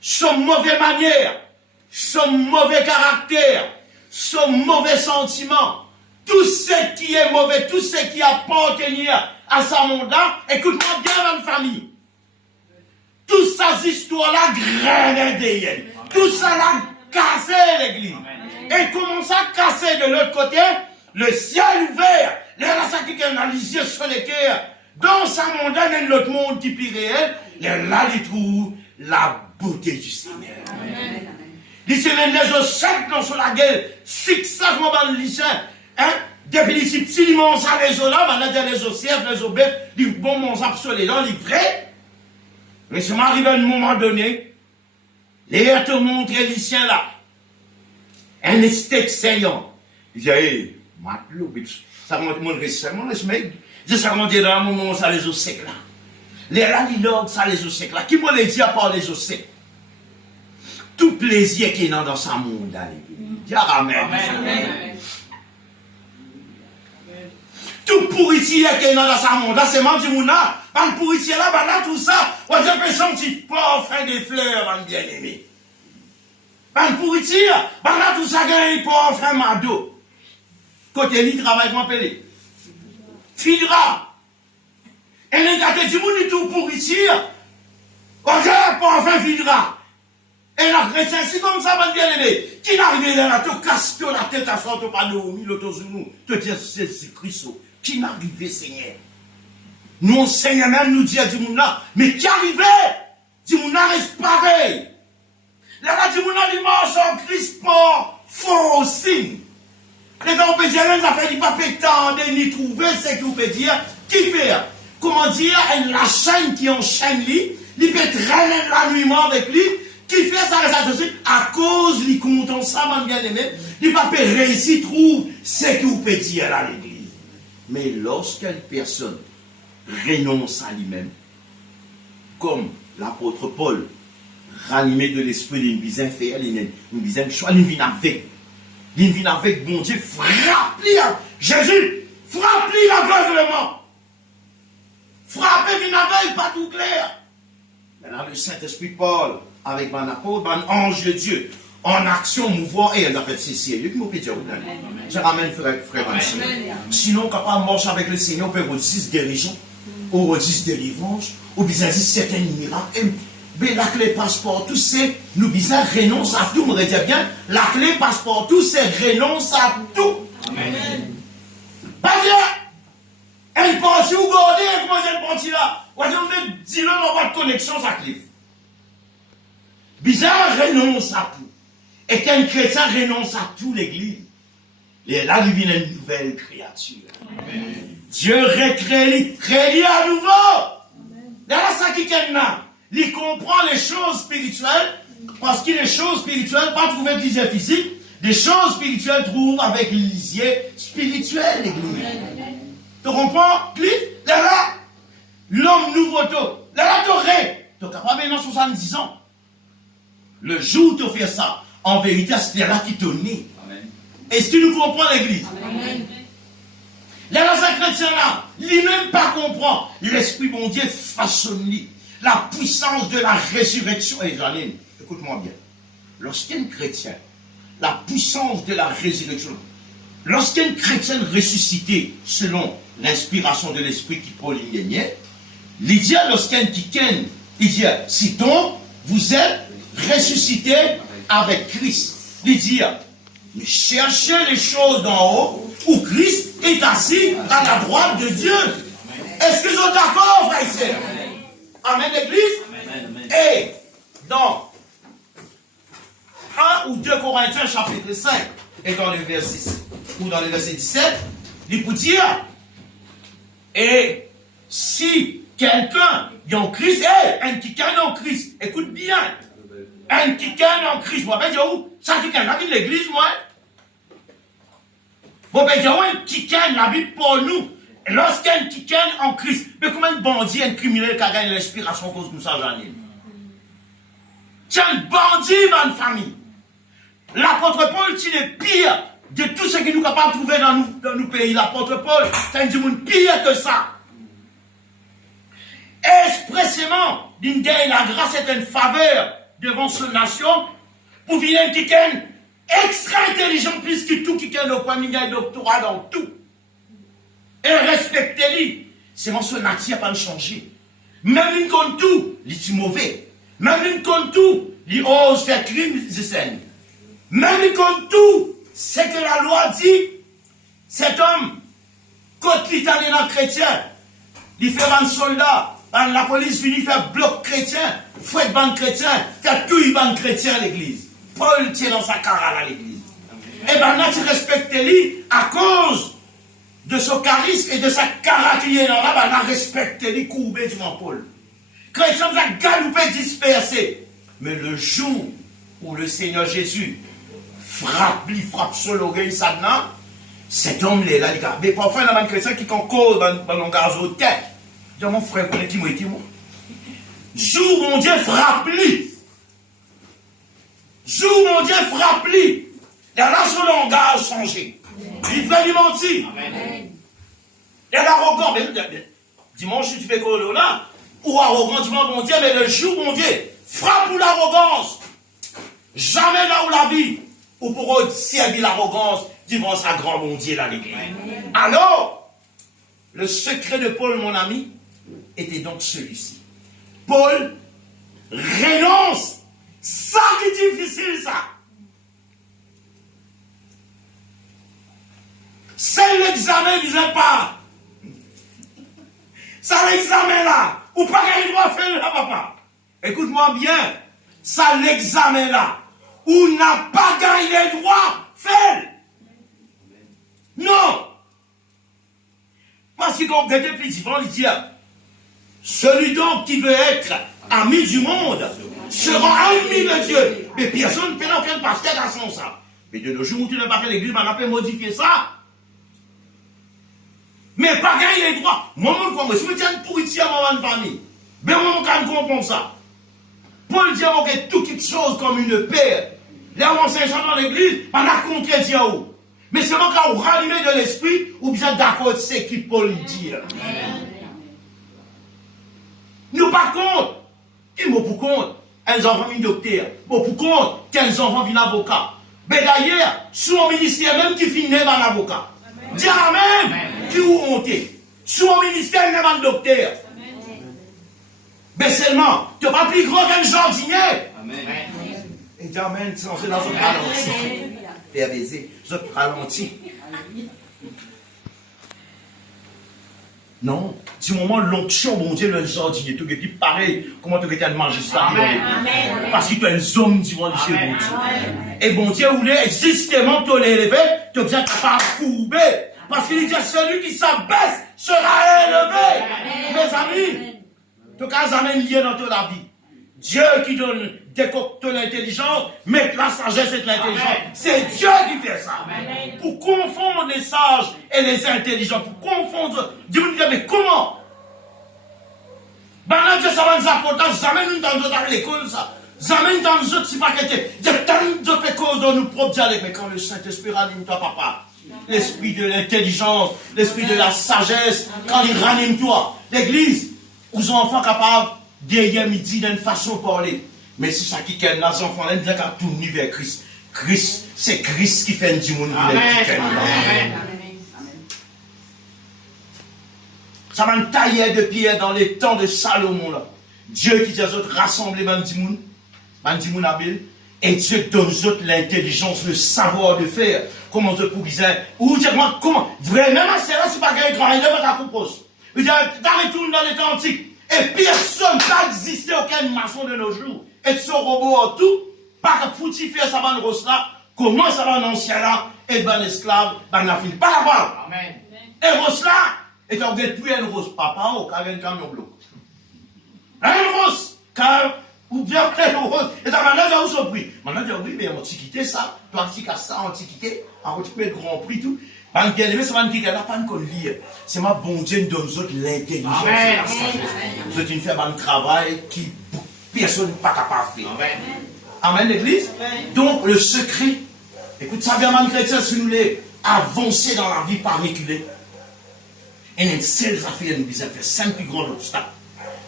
son mauvaise manière, son mauvais caractère, son mauvais sentiment, tout ce qui est mauvais, tout ce qui appartient à sa mandat, écoute-moi bien, ma famille. Tout ça, cette histoire-là, graine d'Éden. Tout ça, là, cassé l'église. Et commence à casser de l'autre côté, le ciel ouvert, les races qui ont les yeux sur les cœurs. Dans sa mandat, dans l'autre monde qui est plus réel, là, il trouve la beauté du Seigneur. Il se les os secs dans sur la gueule, successivement dans le lycée. Hein? Depuis les petits limons, ça les os là, maintenant les os cerfs, les os bêtes, les bons mons absolus dans les vrais. Mais ça m'arrive à un moment donné, les te montrent les siens là. Un esthète saillant. Il dit, hey, matelot, ça m'a montré seulement les mecs. Je sais comment dire dans un moment, ça les os secs là. Les rallies ça les os secs là. Qui m'a dit à part les os secs? Tout plaisir qui est dans sa monde, dis amen. Amen. Tout pourriture qui est dans sa monde, c'est mon dimouna. Ban pourriture là, ban là, tout ça. On a l'impression que tu parfum des fleurs, ban bien aimé. Ban pourriture, ban là, tout ça, gagne parfum mado. Côté lui, travaille, comment appeler? Fidra. Et les gars, tu dis, tout pourriture. On a parfum Fidra. Et la chrétien, c'est comme ça, mon bien-aimé. Qui n'arrive là, te casse la tête à soi, te pas de nous, te dire c'est Christ. Qui n'arrive, Seigneur? Nous, Seigneur, même nous dit à Dimouna, mais qui arrivait? Dimouna reste pareil. Là, Dimouna, il marche en Christ pour faux signe. Les gars, on peut dire, même ça fait du papier tendre, ni trouver ce qu'on peut dire. Qui fait? Comment dire, la chaîne qui enchaîne lui, il peut traîner la nuit mort avec lui. Qui fait ça, à cause du content, ça, mon bien-aimé, il ne peut pas réussir, trouve ce qu'il peut dire à l'église. Mais lorsqu'une personne renonce à lui-même, comme l'apôtre Paul, ranimé de l'esprit d'une vision faire, une vision choix, une vie avec bon Dieu, frappe-lui, Jésus, frappe-lui l'aveuglement. Frappez une aveugle, pas tout clair. Maintenant, le Saint-Esprit Paul, avec mon apôtre, mon ange de Dieu, en action, mouvant, et elle a fait ceci. Il m'a dit, je ramène frère. Sinon, quand on marche avec le Seigneur, on peut redire guérison, ou redire délivrance, ou bien dire certains miracles. Mais la clé passeport, tout c'est, nous bizarre renonce à tout, me redis bien, la clé passeport, tout c'est renonce à tout. Amen. Parce que, elle pense où garder, comment elle pense là? Ou est-ce que vous dites là dans votre connexion, ça clive? Bizarre renonce à tout. Et qu'un chrétien renonce à tout l'église, et là, il vient une nouvelle créature. Amen. Dieu recrée à nouveau. Là, ça qui est là. Il comprend les choses spirituelles, parce que les choses spirituelles, pas trouver avec l'isier physique, des choses spirituelles trouvent avec l'isier spirituel, l'église. Tu comprends, Cliff? Là, l'homme nouveau, là, tu es capable maintenant 70 ans. Le jour où tu fais ça, en vérité, c'est là qui te né. Est-ce que nous comprenons l'église? Là, dans un chrétien-là, lui-même pas comprend. L'Esprit bon Dieu façonne la puissance de la résurrection. Et Janine, écoute-moi bien. Lorsqu'un chrétien, la puissance de la résurrection, lorsqu'un chrétien ressuscité selon l'inspiration de l'Esprit qui Paul y gagnait, il dit lorsqu'un quiken, il dit, si donc vous êtes ressuscité avec Christ, il dit, cherchez les choses d'en haut où Christ est assis à la droite de Dieu. Est-ce que vous êtes d'accord, frères et sœurs? Amen, l'église? Et dans 1 ou 2 Corinthiens chapitre 5 et dans le verset 6 ou dans le verset 17, il peut dire, et si quelqu'un est en Christ, un qui est en Christ, écoute bien, un qui est en Christ, moi, ben, je où? Ça qui est la Bible de l'église, moi. Bon, ben, je où un qui est la Bible pour nous. Lorsqu'un qui est en Christ, mais comment un bandit, un criminel qui a gagné l'inspiration cause de ça, Janine? C'est un bandit, ma famille. L'apôtre Paul, c'est le pire de tout ce que nous sommes capables de trouver dans nos pays. L'apôtre Paul, c'est un monde pire que ça. Expressément, d'une gagne la grâce est une faveur devant cette nation pour venir qui est extra intelligent plus que tout qui est au premier doctorat dans tout. Et respectez-les. C'est mon son nature pas changer. Même une compte tout, il est mauvais. Même une compte tout, il ose faire crime, il scène. Même une compte tout, c'est que la loi dit, cet homme, quand il est allé dans le chrétien, il fait un soldat, la police finit faire bloc chrétien, fouette ban chrétien, faire tout ban chrétien à l'église. Paul tient dans sa carrière à l'église. Et bien là, tu respectes lui à cause de son charisme et de sa caractère là, ben là, respecte lui courbé devant Paul. Chrétien va galoper dispersé. Mais le jour où le Seigneur Jésus frappe sur l'oreille Satan, cet homme-là, là, il a mais parfois, il y a un chrétien qui concorde dans le gaz au tête. Je dis, mon frère, connais qui moi et qui moi. Jour mon Dieu frappe lui. Jour mon Dieu frappe lui. Il a là son langage changé. Il veut lui mentir. Il a l'arrogant. Dimanche, tu fais quoi là? Ou arrogant, dimanche, mon Dieu, mais le jour mon Dieu frappe pour l'arrogance. Jamais là où la vie. Ou pour servir l'arrogance devant sa grand mon Dieu dans l'église. Alors, le secret de Paul, mon ami, était donc celui-ci. Paul renonce. Ça qui est difficile, ça. C'est l'examen, disait pas. Ça l'examen là. Ou pas qu'il doit faire là, papa. Écoute-moi bien. Ça l'examen là. Ou n'a pas gagné les droits, fais-le. Non. Parce que quand on était plus divin, il dit, celui donc qui veut être ami du monde sera ennemi de Dieu. Mais personne ne peut aucun pasteur à son ça. Mais de nos jours où tu n'as pas fait l'église, on a pu modifier ça. Mais pas gagner les droits. Moi, je me tiens pour ici à ma famille. Mais moi, je comprends ça. Paul dit que tout quelque chose comme une paix. Là où on s'installe dans l'église, on a contre Dieu. Mais c'est moi qui a rallumé de l'esprit, ou bien d'accord de ce que Paul dit. Nous, par contre, il m'a pour compte. un enfant vient docteur. Bon, pour contre, 15 enfants viennent avocat. Mais d'ailleurs, sous un ministère même qui finit par l'avocat. Dis amen, qui vous montez. Sous un ministère même un docteur. Mais seulement, tu n'es pas plus grand qu'un jardinier. Et dis amen, sans c'est dans un ralenti. Père baiser, je ralentis. Non, du moment l'onction, bon Dieu, le jardinier, tout est pareil, comment tu es un magistrat. Parce que tu es un homme du monde chez bon Dieu. Et bon Dieu voulait justement te l'élever, tu viens pas courber. Parce qu'il dit celui qui s'abaisse sera élevé. Mes amis, tu as jamais lié dans toute la vie. Dieu qui donne décocte l'intelligence, met la sagesse et l'intelligence. C'est Dieu qui fait ça. Pour confondre les sages et les intelligents, pour confondre, Dieu nous dit, mais comment? Ben là, Dieu, ça va nous apporter, jamais nous dans l'école, ça. Jamais dans nous autres, c'est pas quelque chose. Il y a tant d'autres causes dans nos propres dialogues, mais quand le Saint-Esprit ranime toi, papa, l'esprit de l'intelligence, l'esprit de la sagesse, quand il ranime toi, l'église, aux enfants capables, derrière midi, d'une façon de parler. Mais c'est ça qui est les enfants, ils disent qu'à tourner vers Christ. Christ, c'est Christ qui fait du monde. Ça va nous tailler de pierre dans les temps de Salomon là. Dieu qui dit aux autres rassembler Bandimoun Abel, et Dieu donne aux autres l'intelligence, le savoir de faire. Comment on pour dire, ou dire moi, comment, vraiment, c'est là, c'est pas un grand, il ne pas compose. Il dit, dans les tours dans les temps antiques, et personne n'a existé aucun maçon de nos jours. Et ce robot en tout, pas que foutu faire ça va rose là, comment ça va l'ancien là, et ben l'esclave, ben la fille, pas la voir. Et rose là, et on get plus une rose papa, ou car un camion bloc. Un rose, car, ou bien une rose, et ta maintenant, vous surpris. Maintenant, oui, mais antiquité ça, toi, antiquité, antiquité, grand prix, tout. Parce que les gens qui n'a pas de lire, c'est ma bon Dieu donne nous autres l'intelligence et la sagesse. Nous autres, une fait un travail qui personne n'est pas capable de faire. Amen, l'église. Donc, le secret, écoute ça bien, man chrétien, si nous voulons avancer dans la vie par reculer, et une seule affaire nous disons faire 5 plus grands obstacles.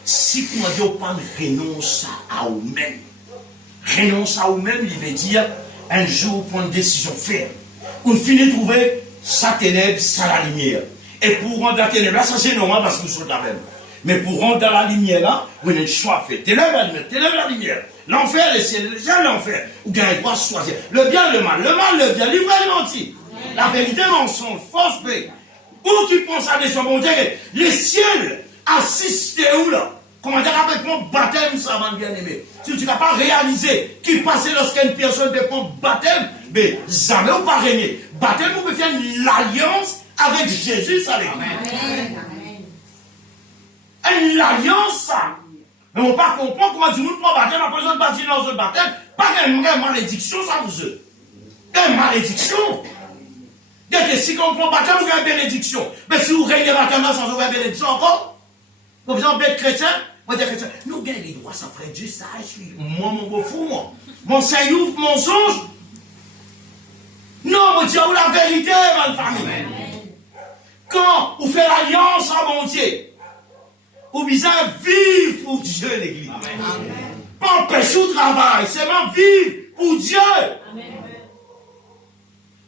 Si on dit on pas renonce à vous-même, renonce à vous-même, il veut dire un jour prendre une décision ferme. On finit de trouver sa ténèbre, ça la lumière. Et pour rendre la ténèbre là, ça c'est normal parce que nous sommes la même. Mais pour rendre dans la lumière là, vous avez le choix fait. Ténèbre la lumière. L'enfer, le ciel, l'enfer. Vous avez le droit de choisir. Le bien, le mal, le bien, le vrai, le menti. La vérité, mensonge, force paix. Où tu penses à des choses, mon Dieu, les ciels assistent où là? Comment dire, avec mon baptême, ça va bien aimé. Si tu n'as pas réalisé qui passait lorsqu'une personne dépend baptême, mais jamais ou pas régner. Baptême, vous pouvez faire l'alliance avec Jésus, ça avec une alliance, ça. Mais on ne peut pas comprendre comment du monde prend baptême, après besoin de baptême dans un baptême, pas une malédiction, ça vous eux. Une malédiction. Dès que si on prend baptême, vous avez une bénédiction. Mais si vous régnez baptême sans avoir une bénédiction encore, vous êtes un bête chrétien, vous êtes chrétien. Nous avons les droits, ça ferait Dieu, ça, je suis. Moi, mon beau fou, moi. Mon Seigneur, mensonge. Non, mon Dieu, ou la vérité, ma famille. Quand vous faites l'alliance à mon Dieu, vous visez vivre pour Dieu, l'église. Pas empêcher au travail, c'est même vivre pour Dieu.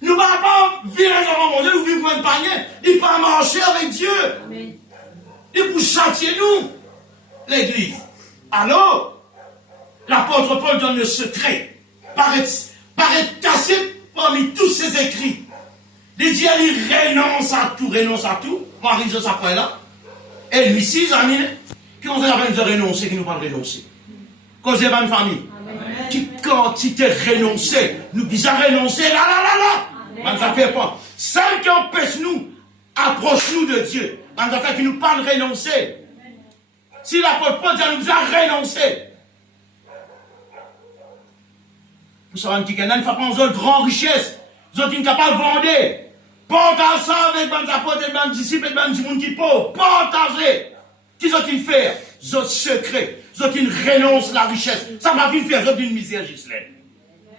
Nous ne pouvons pas vivre avec mon Dieu, nous vivons un panier, il ne peut pas marcher avec Dieu. Et pour châtier nous, l'église. Alors, l'apôtre Paul donne le secret. Paraît cassé parmi tous ses écrits. Il dit, il renonce à tout. Moi, arrive sur sa point là. Et lui, si, amis, qui ont la peine de renoncer, qui nous parlent de renoncer. Quand j'ai pas une famille, qui quantité renoncer, nous disons renoncer, là. Mais ça fait pas. Celle qui empêche nous, approche-nous de Dieu. Mais ça fait qui nous parle de renoncer. Si l'apôtre Paul nous a renoncé. Vous savez, qu'il y a une fois qu'on a une grande richesse, vous êtes incapable de vendre. Partagez ça avec les apôtres et les disciples et les gens qui pauvres. Partagez. Qu'est-ce qu'ils font? Vous êtes secret. Vous êtes une renonce à la richesse. Ça m'a vu faire, vous êtes une misère, Gislaine.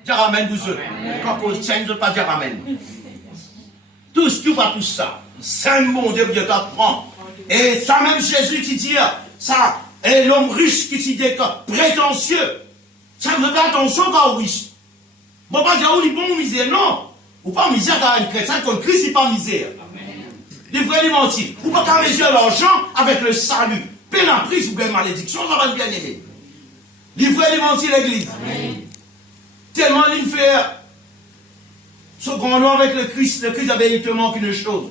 Dire amen, vous êtes. Quand on tient, vous ne pas dire amen. Tout pas tout ça. Saint monde, Dieu t'apprend. Et ça même Jésus qui dit, ça, et l'homme riche qui dit prétentieux. Ça me fait attention quand riche. Bon, pas dire, ou il bon misère, non. Ou pas misère dans une chrétien, comme Christ, il pas misère. Les vrais, les mentis. Ou pas qu'à mesure l'argent avec le salut. Peine en prise ou bien malédiction, ça va bien aimer. Les vrais, les mentis, l'église. Tellement il fait ce grand nom avec le Christ avait il te manque une chose.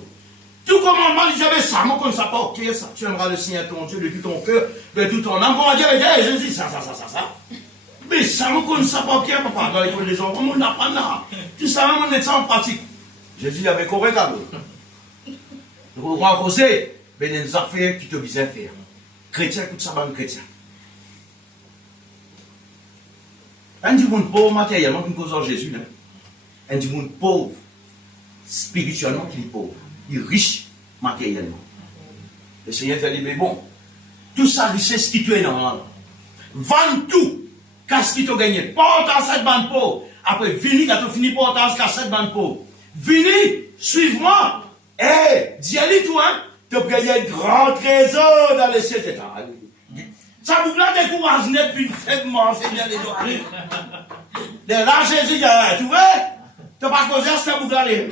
Tout commandement, il avait ça, moi, comme ça, pas ok, ça. Tu aimeras le Seigneur ton Dieu de tout ton cœur, de tout ton âme. Comment dire, Jésus, ça. Mais ça, moi, comme ça, pas ok, papa, dans l'école des gens, on n'a pas là. Tout ça, on met ça en pratique. Jésus avait correct à l'eau. Donc, on va causer, mais des affaires qui te visent à faire. Chrétien, écoute ça, bon chrétien. Un du monde pauvre matériellement qui cause en Jésus, un du monde pauvre spirituellement qui est pauvre. Il est riche matériellement. Le Seigneur t'a dit, mais bon, tout ça richesse qui te est normal. Vends tout, qu'est-ce qui t'a gagné. Porte à cette bande pauvre. Après, vini, quand tu finis porte à cette bande pauvre. Vini, suive-moi. Dis-lui tout, hein. Tu as gagné un grand trésor dans les cieux. Ça vous l'a découragé net, puis faiblement, c'est bien les doigts. Là, Jésus, tu vois, tu n'as pas causé à ça, vous l'allez.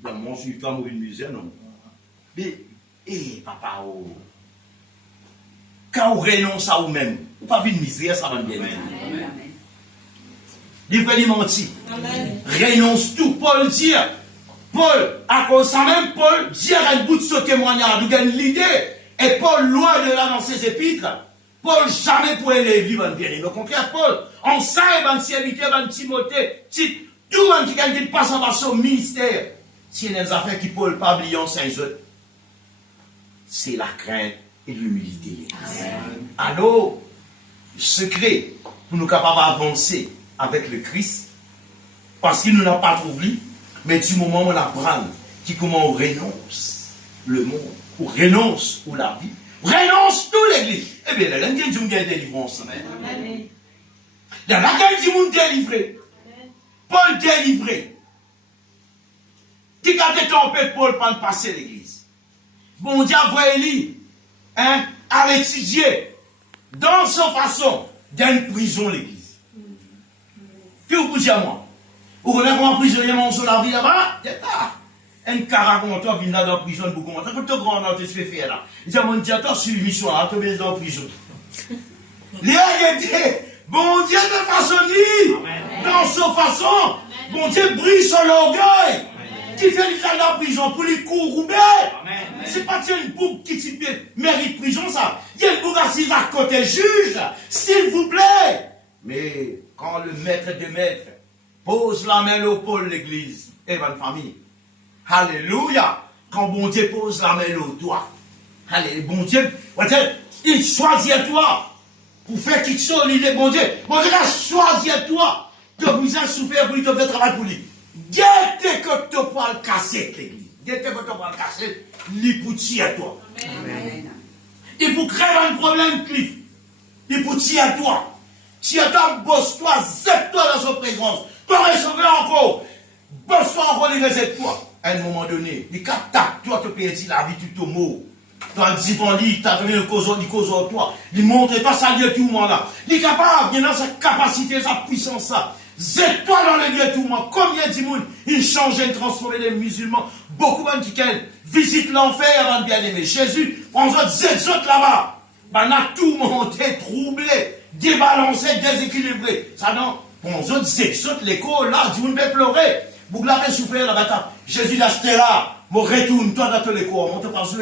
Dans mon suivant, toi, mourir de misère, non. Mais, papa, quand on renonce à vous-même, vous pas vu de misère, ça va bien. Livre les mentis. Renonce tout. Paul dit, Paul, à cause de ça même, Paul dit à un bout de ce témoignage, nous gagne l'idée. Et Paul, loin de là dans ses épîtres, Paul jamais pourrait les vivre bien. Au contraire, Paul, en ça, en Timothée, en Timothée, tout le monde qui gagne une passe en son ministère. S'il y a des affaires qui Paul pas oublier en Saint-Jean, c'est la crainte et l'humilité. Alors, le secret pour nous capables d'avancer avec le Christ, parce qu'il ne nous a pas trouvé, mais du moment où on apprend comment on renonce le monde, ou renonce ou la vie, renonce tout l'église. Eh bien, là, il y a une délivrance. Il y a un délivré. Paul délivré. Qui a été trompé Paul pour passer l'église. Bon Dieu, voyez-lui, à étudier dans sa façon d'une prison l'église. Qui vous dit à moi? Vous connaissez comment prisonnier sur la vie là-bas? Un caracon, toi, vient dans la prison, beaucoup moins. Quand tu es grand, tu te fais faire là. Il dit à mon Dieu, toi, sur une mission, tu es dans la prison. Les était, bon Dieu de façon dans sa façon, bon Dieu brise son orgueil. Qui fait les gens dans la prison pour les coups rouber. C'est pas une boucle qui mérite prison, ça. Il y a une boucle assise à côté juge, s'il vous plaît. Mais quand le maître de maître pose la main au pôle l'église, et bonne famille. Alléluia. Quand bon Dieu pose la main au doigt. Allez, bon Dieu, il choisit toi. Pour faire quelque chose, il est bon Dieu. Bon Dieu a choisi toi. Tu as besoin de souffrir pour lui, tu as fait travail pour lui. Dès que tu pourras le casser, l'église. Dès que tu pourras le casser, il pour tirer à toi. Il pour créer un problème, Cliff. Il pour tirer à toi. Tirer à toi, bosse-toi, zette-toi dans sa présence. Tu recevoir encore. Bosse-toi encore, les réserve-toi. À un moment donné, il capte toi, tu perds la vie, tu te mords. Dans le divan, il t'a donné le cause en toi. Il montre pas ça lieu tout le monde là. Il est capable, il a sa capacité, sa puissance, ça. Zette-toi dans le lieu tout le monde. Combien de monde il change et transforme les musulmans. Beaucoup de gens qui visitent l'enfer avant de bien aimer. Jésus, on va zette là-bas. Ben, on a tout monté, troublé, débalancé, déséquilibré. Ça non, on va zette l'école là, du monde peut pleurer. Vous l'avez souffert là-bas. Jésus a dit là, retourne-toi dans ton école. On te passe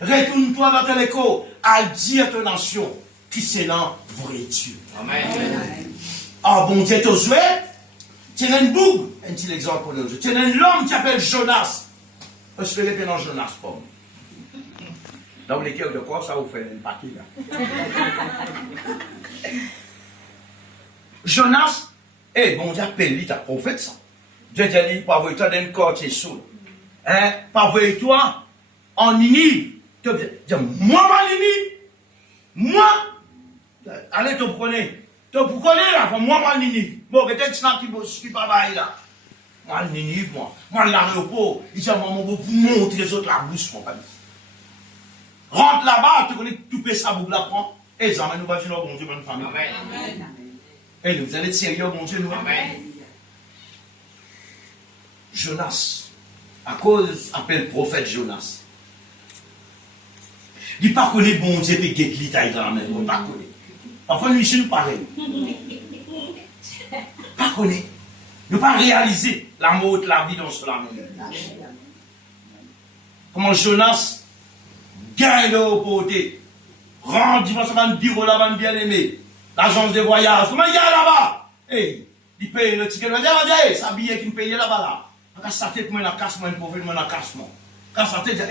retourne-toi dans ton école. À dire à ton nation qui c'est là, vrai Dieu. Amen. Ah bon Dieu, tu souhaites? Tu as une boucle. Un petit exemple pour nous. Tu as un homme qui s'appelle Jonas. Je fais les dans Jonas, pas. Dans lesquels de quoi ça vous fait une partie là. Jonas, bon Dieu appelle lui ta prophète ça. Dieu dit, pas vous toi d'un corps qui est sourd. Pas vous toi en Ninive. Tu dis, moi, ma Ninive. Moi, allez, te prenez. Tu connais là, moi, ma Ninive. Bon, peut-être que tu ne suis pas là. Moi, Ninive, moi, l'aéroport. Il dit, maman, pour montrer les autres la bouche, mon père. Rentre là-bas, tu connais, tout peut ça, vous la prendre. Et ça, nous va dire, bon Dieu, bonne famille. Amen. Et vous allez être sérieux, mon Dieu, nous. Amen. Jonas, à cause appelle prophète Jonas. Il ne pas connaît bon Dieu et qu'il est dans la main. Il ne pas connaît. Parfois, nous ne pareil. Pas connaît. Ne pas réaliser l'amour de la vie dans cela. Comment Jonas gagne l'opportunité. Rentre devant sa bureau là-bas, bien aimé. L'agence de voyage. Comment il y a là-bas? Il paye le ticket. Il va dire, ça billet qui me paye là-bas là. Quand ça tête, moi, la casse, moi, une pauvre, moi, la casse, moi. Quand ça tête,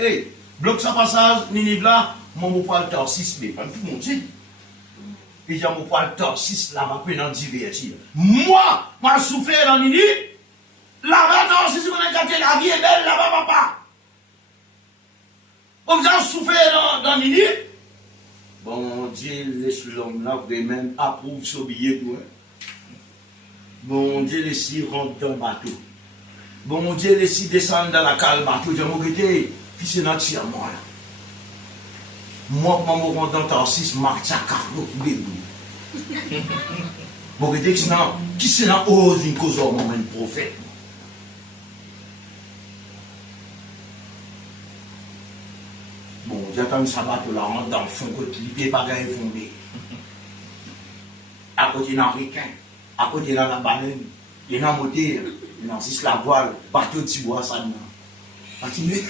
bloque sa passage, Ninive là, moi, mon poil tard 6 mai. Pas tout le monde dit. Il dit, mon poil tard 6 là, ma peine en divertir. Moi, je souffert dans Ninive. Là-bas, tard 6, on a gâté, la vie est belle là-bas, papa. Vous avez souffert dans Ninive. Bon Dieu, laisse l'homme là, vraiment, approuve ce billet pour eux. Bon Dieu, laisse-y rentre dans le bateau. Bon Dieu, laisse-y descendre dans la cale bateau. Je me dis, qui c'est notre tir, moi là? Moi, je me rends dans Tarsis, Martia Carlo, qui est bon, je dis, qui c'est dans ose une cause au moment prophète? Bon, j'attends ça bateau là, rentre dans le fond, côté les pieds pas fondé. À côté d'un Africain, à côté de la baleine, il y a un moteur, il y a la voile, bateau de bois, ça dedans. Continuez.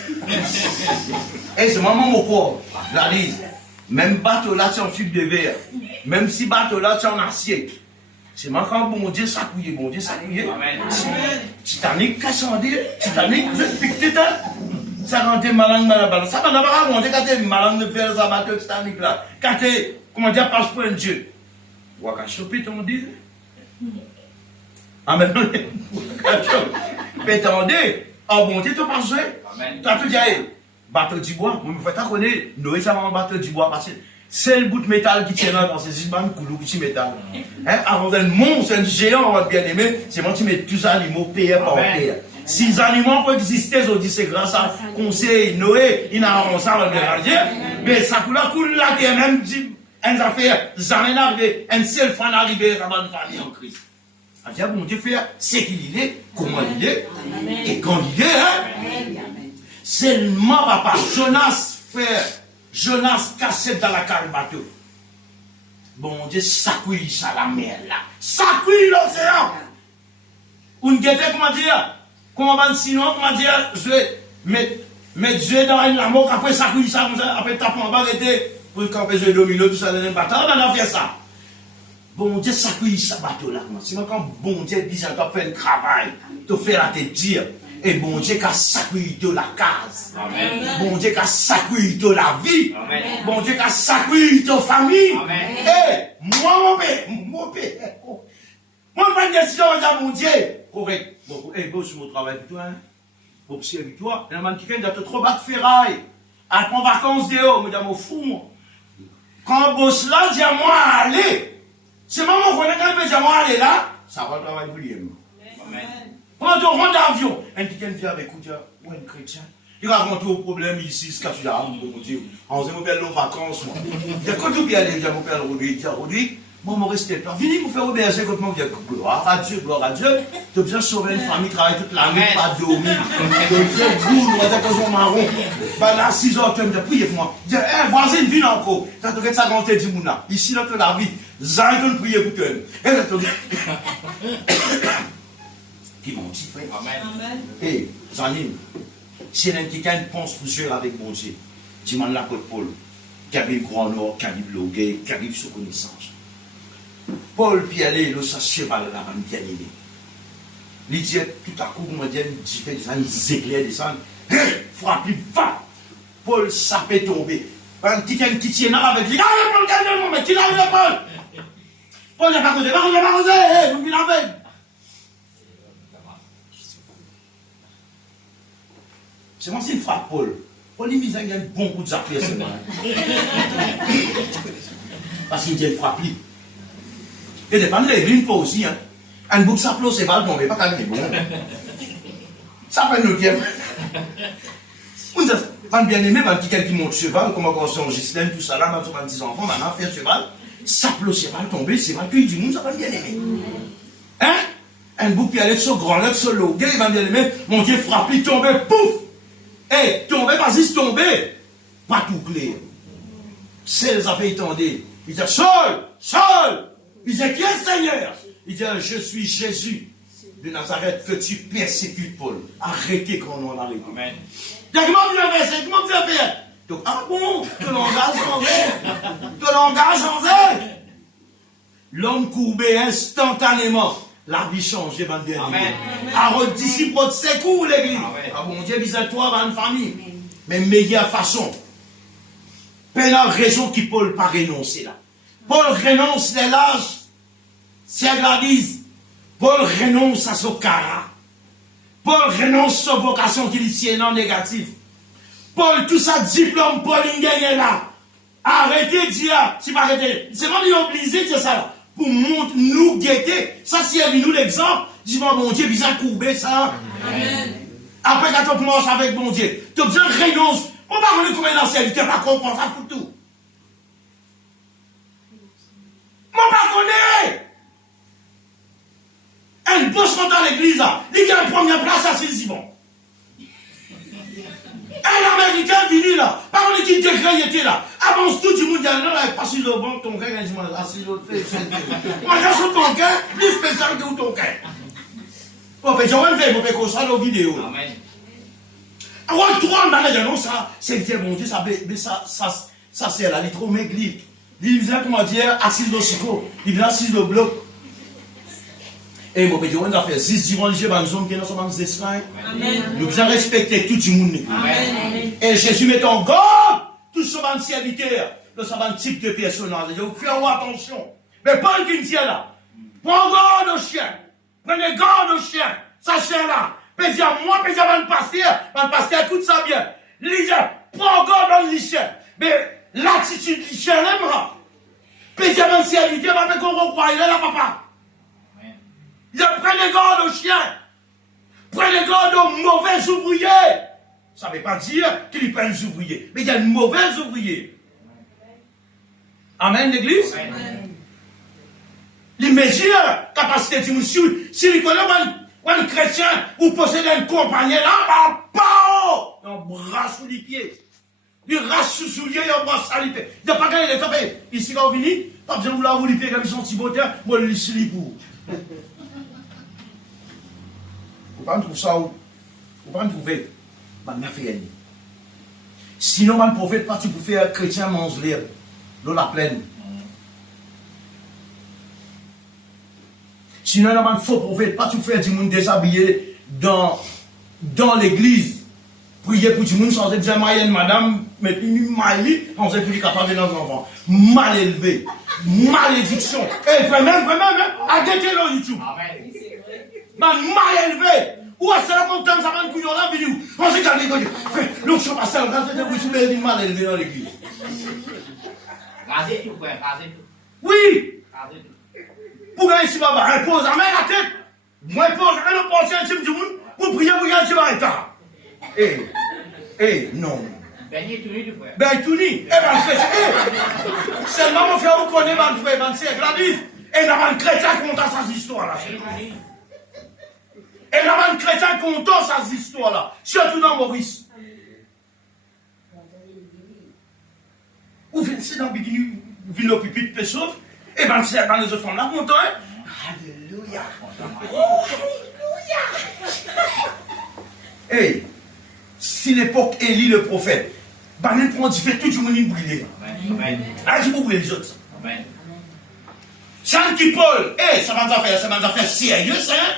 Et c'est maman mon pauvre, la lise. Même bateau là, c'est en fibre de verre. Même si bateau là, c'est en acier. C'est maintenant bon Dieu, ça couille, bon Dieu, ça couille. Titanic, cassandé, Titanic, vous êtes piqué, ça rentre malang malabal. Ça m'a pas raconté quand t'es malang de faire ça bateau Titanic là. Quand t'es, comment dire, passe pour un Dieu. Vous avez chopé ton Dieu. Ah, mais non, mais attendez, oh bon Dieu, tu pas joué. Tu as tout dit, bateau du bois, vous me faites connaître, Noé, ça va en bateau du bois, parce que c'est le bout de métal qui tient dans ces isbans, coulou, petit métal. Avant d'un monstre, un géant, on va bien aimer, c'est moi qui mets tous les animaux payés par payer. Si les animaux peuvent exister, ils ont dit c'est grâce à conseil Noé, il n'a pas ça, on va bien dire, mais ça coule la terre, même dit, une affaire, jamais arrivé, un seul fan arrivé, ça va une famille en Christ. Ah, bon Dieu faire, c'est qu'il est, comment il est, et quand il est, hein. Seulement, papa, Jonas cassette dans la cale bateau. Bon Dieu, sacouille ça la mer là. Sacouille l'océan. On guette, comment dire, sinon, comment dire, je vais mettre Dieu dans la mort, après sacouille ça, après taper en bas, pour camper le domino, tout ça, dans le bateau, on a fait ça. Bon Dieu, sacouille ça bateau là. Sinon, quand bon Dieu dit, tu as fait un travail, tu fais la tête dire. Et bon Dieu qui a sacré la case. Amen. Bon Dieu qui a sacré la vie. Amen. Bon Dieu qui a sacré ta famille. Et moi, mon père, moi, je vais décider de mon Dieu. Correct. Bon, bon, sur mon travail avec toi, hein. Bon, c'est avec toi. Il y a un man qui vient de trop battre ferraille. À prendre vacances dehors, je me dis, mon fou, moi. Quand boss là, dis à moi, allez. C'est maman, quand on dit à moi, allez là, ça va le travail pour lui. Amen. Quand on rentre d'avion, un qui vient avec vous, ou un chrétien, il raconte au problème ici, ce que tu as, mon Dieu. On se fait nos vacances, moi. Il y a quand tu viens aller, mon père aujourd'hui, moi, je reste là. Venez vous faire obéir, quand moi, gloire à Dieu. Tu as besoin de sauver une famille, travailler toute la nuit, pas dormir. Tu as boule, on a des causes marron. Bah là, 6 heures, tu me dis, priez pour moi. Dis, voisine, viens encore. Tu as trouvé ça quand tu dis, mouna. Ici, là, tu as la vie. Zan, tu prier pour toi. Et là, tu dis, qui mon petit frère. Amen. Et, Zanim, si quelqu'un pense pour jouer avec mon Dieu, dis-moi l'apôtre Paul, qui arrive Grand Nord, qui arrive Loguet, qui arrive sur connaissance. Paul, puis aller, là, ça cheval là, bien aimé. Il dit, tout à coup, on dit, il fait des éclairs, des sang, frappe, il va. Paul, ça peut tomber. Un petit qui tient là avec lui, ah, Paul, calme-moi, mais qui l'a vu, Paul? Paul, il n'a pas causé, vous me l'avez. C'est moi, s'il frappe Paul. Paul, il a un bon coup de affaires, c'est moi. Parce qu'il dit, il frappe lui. Et dépend de l'église, pas aussi. Hein. Un bout de saplo, c'est pas le tomber, pas calmer. Bon. Ça peut nous dire. Quand bien aimé, quand quelqu'un qui monte cheval, comme on construit en Gislaine, tout ça là, maintenant, 10 enfants, maintenant, faire cheval. ça pleut, c'est pas tomber, c'est pas qu'il du monde, ça va bien aimer. Hein? Un bout qui allait sur grand lac, sur l'eau, il va bien aimer, mon Dieu frappe, il tombait, pouf! Eh, tomber, vas-y, tomber! Pas tout clair. C'est les affaires étendues. Il dit, Saul! Il dit, qui est le Seigneur? Il dit, je suis Jésus de Nazareth que tu persécutes, Paul. Arrêtez qu'on en arrête. Amen. Il dit, comment vous avez fait? Donc, ah bon, que l'engage en vrai. Que l'engage en vrai. L'homme courbé instantanément. La vie change, bande de Amen. Alors, disciple de secours, l'église. Ah bon, Dieu, bisous-toi, bande famille. Mais meilleure façon. Pas la raison qui Paul pas renoncer là. Paul renonce à l'âge. C'est l'église. Paul renonce à son caractère. Paul renonce à sa vocation qui est non négative. Paul, tout ça diplôme, Paul, il gagne là. Arrêtez de dire, si pas arrêtez. C'est pas obligé de dire ça là. Pour nous guetter. Ça, si elle nous l'exemple, dis moi, mon Dieu, bizarre courbé ça. Amen. Après, quand on commence avec mon Dieu, tu as besoin de renonce. On va reconnaître comme un ancien, tu n'as pas compris ça pour tout. On va reconnaître. Un boss dans l'église, il a une première place à ses Yvon. Un Américain venu là, par contre qui degré était là. Avance tout le monde, non, pas sur le banc, ton cœur, il dit, assis l'autre fait. Moi, j'ai sur ton cœur, plus spécial que ton cœur. Bon, mais j'aurais fait, mon père, ça dans la vidéo. Amen. Alors, trois malades, non, ça, c'est bien, mon Dieu, ça, c'est là, il est trop maigre. Il vient, comment dire, assis dans le psycho, il vient assis dans le bloc. Et mon père, on a fait 6 dimanches, j'ai une zone qui est dans son esclave. Nous devons respecter tout le monde. Amen. Et Jésus met en garde tous ce serviteurs, de ce type de personnage. Il faut faire attention. Mais Paul qui dit là, prends garde au chien. Prenez garde au chien. Ça chien là. Puis dire, moi, puis dire, mon pasteur, tout ça bien. Il dit, prends garde dans le chien. Mais l'attitude du chien l'aimera. Puis dire, mon serviteur, va faire qu'on recroit, il est là, papa. Il dit, prenez garde aux chiens. Prenez garde aux mauvais ouvriers. Ça ne veut pas dire qu'il y a des ouvriers. Mais il y a de mauvais ouvriers. Amen, l'église. Les mesures, capacité de monsieur, si vous connaissez un chrétien ou possédez une compagnie là, pas on brasse sous les pieds. Il rase sous souliers, il brasse à l'épée. Il n'y a pas gagné les tapés. Ici, quand vous venez, pas besoin de vous laver les pieds comme ils sont si botteurs, moi, je les pour. Vous ne pouvez pas ça où? Vous ne pouvez pas trouver. Sinon, le prophète, pas tu peux faire chrétien manger l'eau la pleine. Sinon, il faux prophète, pas tu peux faire du monde déshabillé dans l'église. Prier pour du monde sans dire moyenne, madame, mais une maille, on sait plus capable de nos enfants. Mal élevé. Malédiction. Et vraiment, à guetter dans YouTube. Mal élevé. Où est-ce que la montagne, ça va nous couillon là, vidéo? On s'est gardé, l'autre chose passe, on va se soulever une mal élevé dans l'église. Rasez tout, frère, rasez tout. Oui! Pour gagner si papa, repose à main la tête. Moi, repose à le penser un type du monde, pour prier pour gagner si papa. Non. Ben, tout nu, frère. Ben, tout nu. Seulement, mon frère, vous connaissez, mon frère, c'est Gladys. Et là, un chrétien compte sa histoire là. Et là, un chrétien compte sa histoire là. Surtout dans Maurice. Ou c'est dans le bikini, vous venez au pupitre, peu sauf. Et ben, c'est dans les autres femmes là, content, hein? Alléluia. Alléluia. Hey, si l'époque Élie le prophète, ben, même prend du fait, tout le monde brûlé. Ah, je vous brûle les autres. Amen. Jean qui Paul, ça va nous faire sérieux, ça, hein?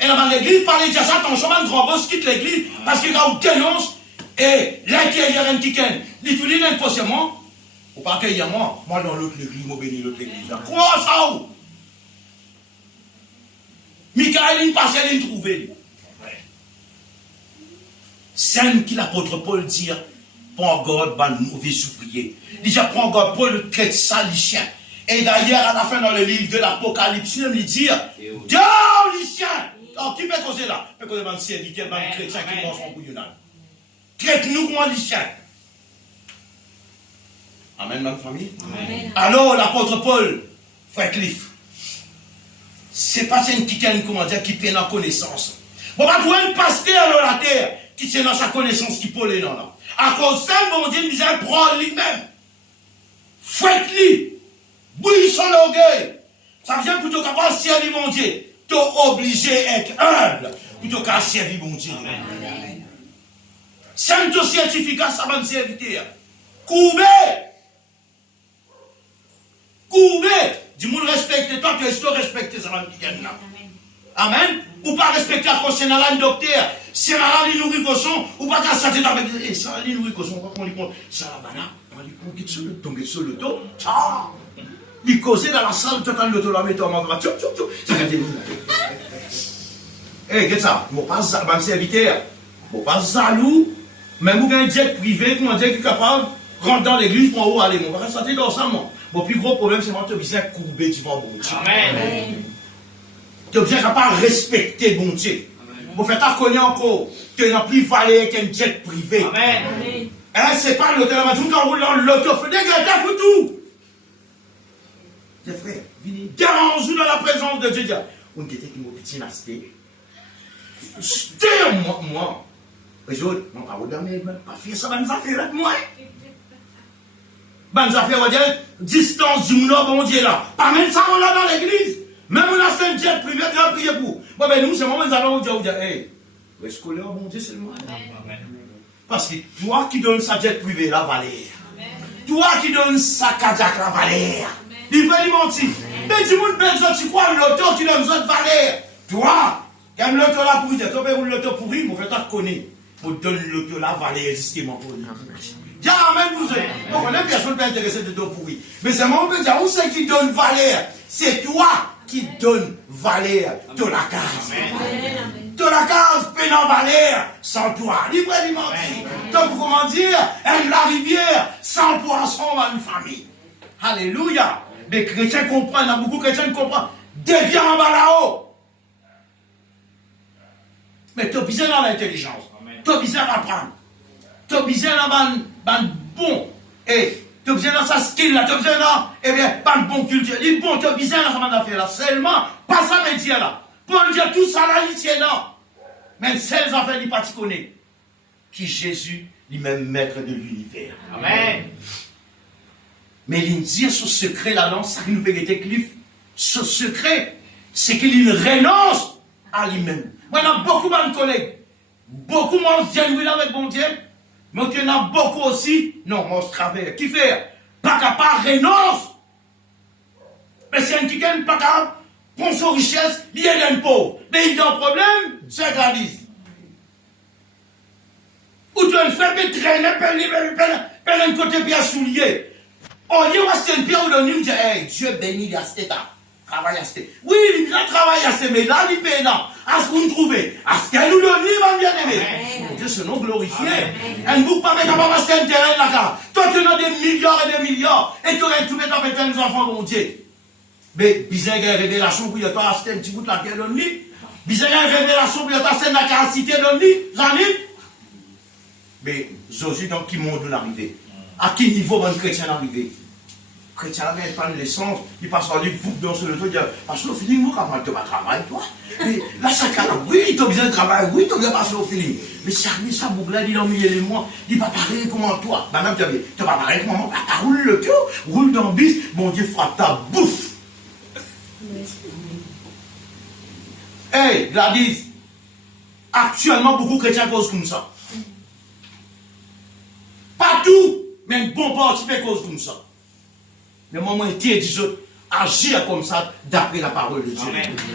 Et dans l'église, parler de ça, attention, un grand boss quitte l'église, parce qu'il y a une dénonce, et l'intérieur, un kiken. Il tout dit impossible, ou pas qu'il y a moi dans l'autre l'église, moi bénis l'autre l'église. Quoi ça où? Michael, il passe, il trouve. C'est qui l'apôtre Paul dit, prends garde, ban mauvais ouvrier. Déjà, prends garde, Paul traite ça, les chiens. Et d'ailleurs, à la fin dans le livre de l'Apocalypse, il dit, dehors les chiens! Alors, qui peut causer là? Peut causer un serviteur, un chrétien qui mange son bouillonnage. Traite-nous comme les chiens. Amen, ma famille. Amen. Alors, l'apôtre Paul, frère Cliff, c'est pas une qui comment dire, qui peine en connaissance. Bon, pas trouver un pasteur dans la terre qui tient dans sa connaissance qui Paul est là. À cause de ça, bon Dieu, il a prendre lui-même. Faites-lui. Bouille son orgueil. Ça vient plutôt qu'à servir mon Dieu. Tu es obligé d'être humble plutôt qu'à servir mon Dieu. C'est un certificat, ça va me servir. Courbé. Du monde respecte toi, tu es respecté, ça va me dire. Amen. Ou pas respecter à cause de la docteur. Si la rallye nourrit cochon, ou pas qu'à s'attendre avec. Et ça, la nourrit cochon, on lui compte. Ça, la banane, on lui compte, tomber sur le dos. Il causait dans la salle, tu as le dos, la mettre en main, ça va dire. Eh, qu'est-ce que ça? Je ne pas serviteur. Je ne pas jaloux. Même vous avez un jet privé, comment dire, qui est capable de rentrer dans l'église pour où aller. Je ne pas sortir dans ça, moi. Mon plus gros problème, c'est que tu es obligé de courber devant bon Dieu. Amen. Tu es obligé de respecter bon Dieu. Vous faites pas connaître encore. Tu n'as plus valeur qu'un jet privé. Amen. Et c'est pas l'auto, la maison, quand on roule dans l'auto, il faut dégager tout. Mes frères, venez, dérange-nous dans la présence de Dieu. On était qui m'a petit nasté. Moi. Mais je ne pas vous donner, pas faire ça, bonnes affaires avec moi. Bonnes affaires, on va dire, distance du monde, bon Dieu là. Pas même ça, on l'a dans l'église. Même on a un jet privé, on a prié pour. Bon, ben nous, c'est moi, nous allons dire, hey, est-ce qu'on est bon Dieu seulement? Parce que toi qui donnes sa jet privé, la valeur. Toi qui donnes sa Cadillac, la valeur. Il va lui mentir. Mais du monde, tu crois l'auto qui donne notre valeur. Toi, quand l'auto là pourri, tu peux rouler l'auto pourri, mais tu connais. Pour donner l'auto la valeur, justement pour lui. Dis amen, vous êtes. On connaît personne pas intéressé de l'auto pourri. Mais c'est moi, on peut dire, où c'est qui donne valeur? C'est toi qui donne valeur de la case. De la case, pénant valeur, sans toi. Libre et mentir. Donc, comment dire, aime la rivière, sans poisson dans une famille. Alléluia. Les chrétiens comprennent, il y a beaucoup de chrétiens qui comprennent. Deviens en bas là-haut. Mais tu as besoin dans l'intelligence. Tu as besoin d'apprendre. Tu as besoin dans bon. Et tu as besoin dans sa skill là. Tu as besoin dans, eh bien, pas de bon culture. Il bon, tu as besoin dans sa affaire là. Seulement, pas ça métier là. Pour dire tout ça là, il tient là. Mais celles affaires, il pas connaît. Qui Jésus, lui-même maître de l'univers. Amen. Mais il dit ce secret là-dedans, ça qui nous fait guetter Cliff. Ce secret, c'est qu'il renonce à lui-même. Moi, il y a beaucoup de collègues. Beaucoup de genuine avec bon Dieu. Mais il y en a beaucoup aussi. Non, moi, je travaille. Qui fait? Pas capable, renonce. Mais c'est un qui gagne pas capable. Prend son richesse, il est un pauvre. Mais il a un problème, c'est gradise. Ou tu as une femme qui traîne, peine un côté bien soulier. On dit, on va se une pierre ou donner, on dit, hey, Dieu bénit, il y a cet état. Travaille à cet. Oui, il a travaillé à cet, mais là, il paye, non. À ce qu'on trouve, à ce qu'elle nous donne, il va bien aimer. Mon Dieu, ce nom glorifié. Elle ne bouge pas, mais capable d'acheter un terrain là-bas. Toi, tu as des milliards et des milliards. Et tu aurais tout mettre avec tes enfants, mon Dieu. Mais, bizarre, il y a une révélation pour toi acheter un petit bout de la terre donne lui. Bizarre, il y a une révélation pour toi acheter la capacité donne lui. J'en ai. Mais, Jésus, donc, qui monde l'arrivée? À quel niveau va un chrétien arriver? Chrétien n'a pas de l'essence, il passe par les boucles dans ce dos, il dit, parce que au feeling, moi, quand tu vas travailler, toi. Mais là, ça calme, oui, tu as besoin de travail, oui, tu as besoin de passer au feeling. Mais ça, boucle là, il est au milieu de moi, il n'est pas pareil comme toi. Madame, tu n'es pas pareil comme moi, tu roules le cœur, roule dans le bis, mon Dieu frappe ta bouffe. Hey, Gladys, actuellement, beaucoup de chrétiens causent comme ça. Pas tout, mais un bon parti peut cause comme ça. Mais moi, je dis, agir comme ça d'après la parole de Dieu.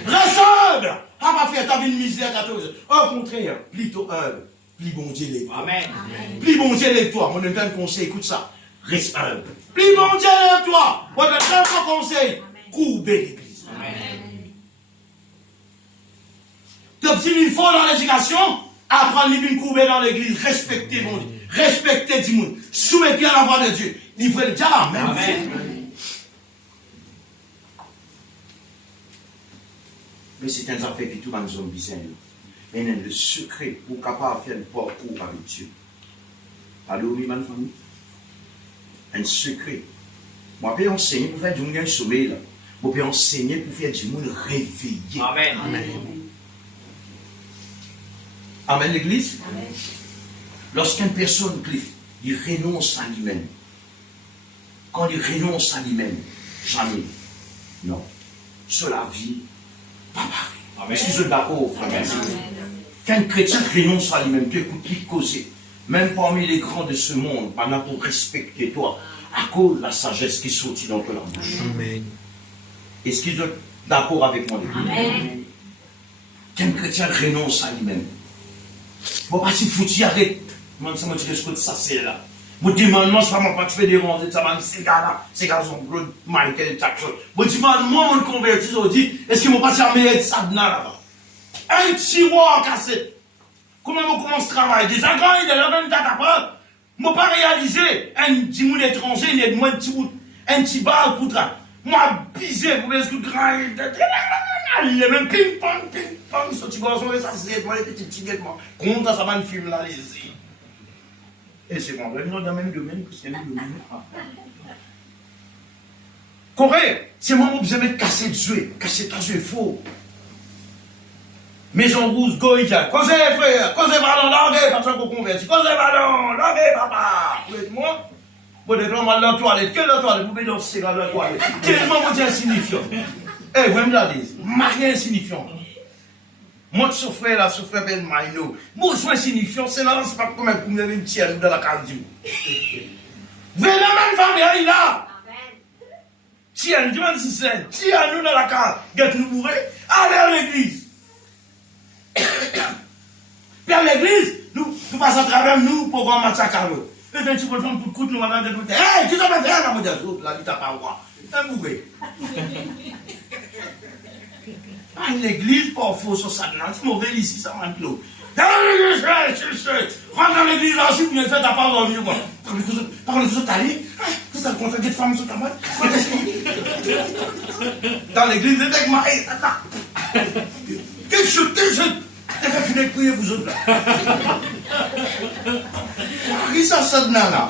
Ressemble! À pas faire ta vie de misère, 14. Au contraire, plutôt humble. Plie bon Dieu, lève-toi. Amen. Plie bon Dieu, lève-toi. Mon un conseil, écoute ça. Reste humble. Plie bon Dieu, lève-toi. Moi, un autre conseil. Courber l'église. Donc, s'il faut dans l'éducation, apprendre à courber dans l'église, respecter mon Dieu. Respecter du monde. Soumettez à la voix de Dieu. Livrez le diable. Amen. Mais c'est un affaire qui tout dans les hommes bizarres. Mais il y a le secret pour capable faire le parcours avec Dieu. Allô, oui, ma famille. un secret. Moi, je peux enseigner pour faire du monde sommeil. Là. Je peux enseigner pour faire du monde réveillé. Amen. Amen, l'église. Lorsqu'une personne, il renonce à lui-même. Quand il renonce à lui-même, jamais. Non. Sur la vie, pas pareil. Est-ce que vous êtes d'accord, frère? Quand un chrétien renonce à lui-même, tu écoutes lui causer. Même parmi les grands de ce monde, pendant pour respecter toi, à cause de la sagesse qui sortit dans leur bouche. Amen. Est-ce qu'ils sont d'accord avec moi? Amen. Quand un chrétien renonce à lui-même, bon, pas si foutu, arrête. Moi, ça m'a dit que ça c'est là. Mon demandement, c'est pas tu fais des rondes, ça va, ces gars-là, ces gars sont Claude, Michael Jackson. Mon demandement, mon converti, je dis, est-ce qu'ils m'ont pas fermé de Sadna là-bas? Un tiroir cassé. Comment on commence à travailler? Des agents, il y a 24 après. Moi, pas réalisé un petit monde étranger, il y a un petit bar, poutra. Moi, bisé, pour les coups de grand, il y a même ping-pong, ce petit garçon, ça c'est moi, les petits tiguettes, moi. Comment ça va me filmer là, les yeux? Et c'est bon, dans le même domaine, parce qu'il y a le domaine. Corée, c'est moi, vous avez cassé le jouet, cassé ta jouet faux. Maison rouge, goïja, causez frère, causez ballon, larguez, parce qu'on convertit, causez ballon, larguez papa. Vous êtes moi? Vous êtes mal dans la toilette, quelle toilette? Vous mettez dans ce dans la toilette. Tellement vous êtes insignifiant. Eh, vous me l'avez dit, marié insignifiant. Moi, ce frère-là, ce frère Ben Maïno, moi, je suis insignifiant, c'est là, c'est pas comme un coup de tiers dans la case du vous avez la même famille, il a. Tiens, dis-moi si c'est, tiens, nous dans la case, get nous bourrés, allez à l'église. Puis à l'église, nous passons à travers nous pour voir un match à carreau. Et puis tu peux prendre pour coup, nous allons dire, hey, tu t'as pas fait là, mon Dieu, là, tu t'as pas voir. Un bourré. À l'église, parfois, sur ça, c'est mauvais ici, ça m'a clos. Rentre dans l'église là aussi, vous me faites à part dans le mieux, quoi. Par les autres allées, tout ça, contre des femmes sur ta main. Dans l'église, les mecs mariés, attends. Quel chute, t'as fait finir de prier vous autres là. Qui ça, ça de là?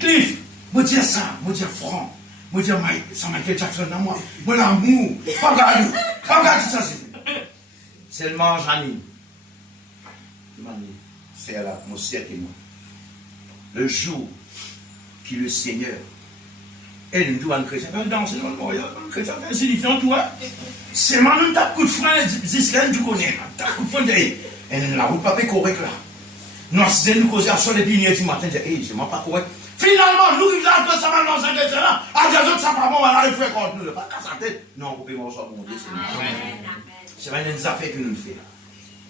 Cliff, me dire ça, me dire franc. Moi, je dis, ça m'a été Jackson dans moi. Mon amour. Regarde ça, c'est. Seulement, Janine. C'est là, mon ciel et moi. Le jour qui le Seigneur, elle nous dit à un chrétien, danser dans le moyen, un chrétien fait insignifiant, toi. C'est maintenant, t'as coup de frein, Israël, tu connais. T'as coup de frein, elle n'a pas correct là. Nous, si nous causons à sol et puis, du matin, c'est pas correct. Finalement, nous qui avons fait ça dans cette là, à des autres, ça pas bon, on va aller faire contre nous. Pas qu'à sa tête. Non, vous pouvez m'en sortir, mon Dieu. C'est pas une affaire que nous nous faisons.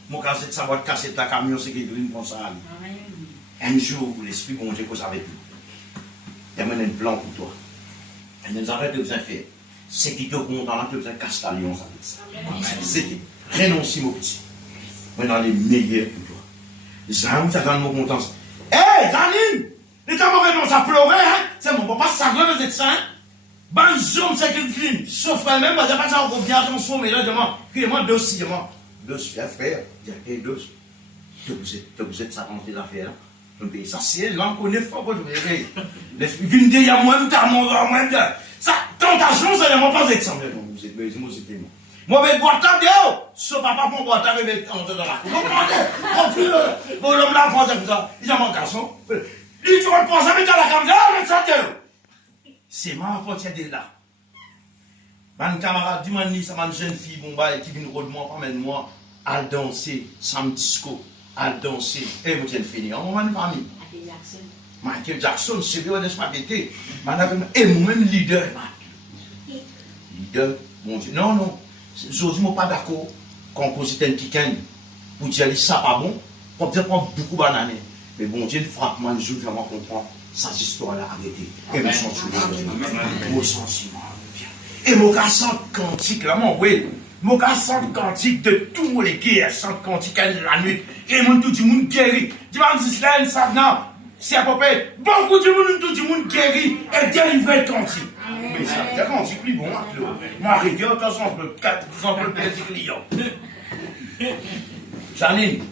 Mon cas, c'est de savoir casser ta camion, c'est qu'il y a comme ça. Un jour, l'esprit, bon Dieu, qu'on savait plus. Il y a un plan pour toi. Il y a des affaires que vous avez fait. C'est qui te compte dans la tu as cassé ta lion, ça. C'était renoncer, mon petit. Maintenant, les meilleurs pour toi. Jean, tu as dans mon contence. Hé, Janine! Les gens m'ont ça pleurer, hein? C'est mon papa sacré, vous êtes ça, hein? Ban zoom, c'est qu'il clean. Sauf que même, je ne sais pas si on bien transformer, là, demande. Puis-moi, dossier, demande. Dossier, frère. Hé, dossier. Vous êtes ça, dans tes affaires, là. Ça, c'est, là, on connaît fort, vous verrez. L'esprit, il y a moins de temps, moins de. Ça, tentation, ça ne m'a pas exemple. Vous êtes bête, moi, c'était moi. Moi, je vais boire ta déo. Ce papa, mon boire ta, je vais entrer dans la cour. Vous comprenez? Bon, l'homme là, prend ça comme ça. Il y a mon garçon. Il faut le penser avec la caméra, c'est ma apportière de là. Mon camarade, dis-moi, ça m'a une jeune fille, bon, bah, qui vient de moi, pas moi, à danser, sans disco, à danser. Et vous êtes fini, on m'a une famille. Michael Jackson, c'est vrai, n'est-ce pas, pété. Et moi-même, leader. Leader, bon Dieu. Non, non, je ne suis pas d'accord, compositeur qui gagne. Pour dire ça, pas bon, pour dire prendre beaucoup de bananes. Mais bon Dieu, frappement, je vraiment comprendre sa histoire là arrêtée. Et mon sentiment. Mon sentiment. Et mon cas sans cantique, là, mon oui. Mon cas sans cantique de tous les guerres, sans cantique à la nuit. Et mon tout le monde guéri. Dis-moi, Israël, ça non. C'est à peu près beaucoup de monde, tout le monde guéri et délivré de cantique. Mais ça, c'est cantique plus bon, hein. Moi, arrivé, autant exemple, 4 exemples de clients. Janine.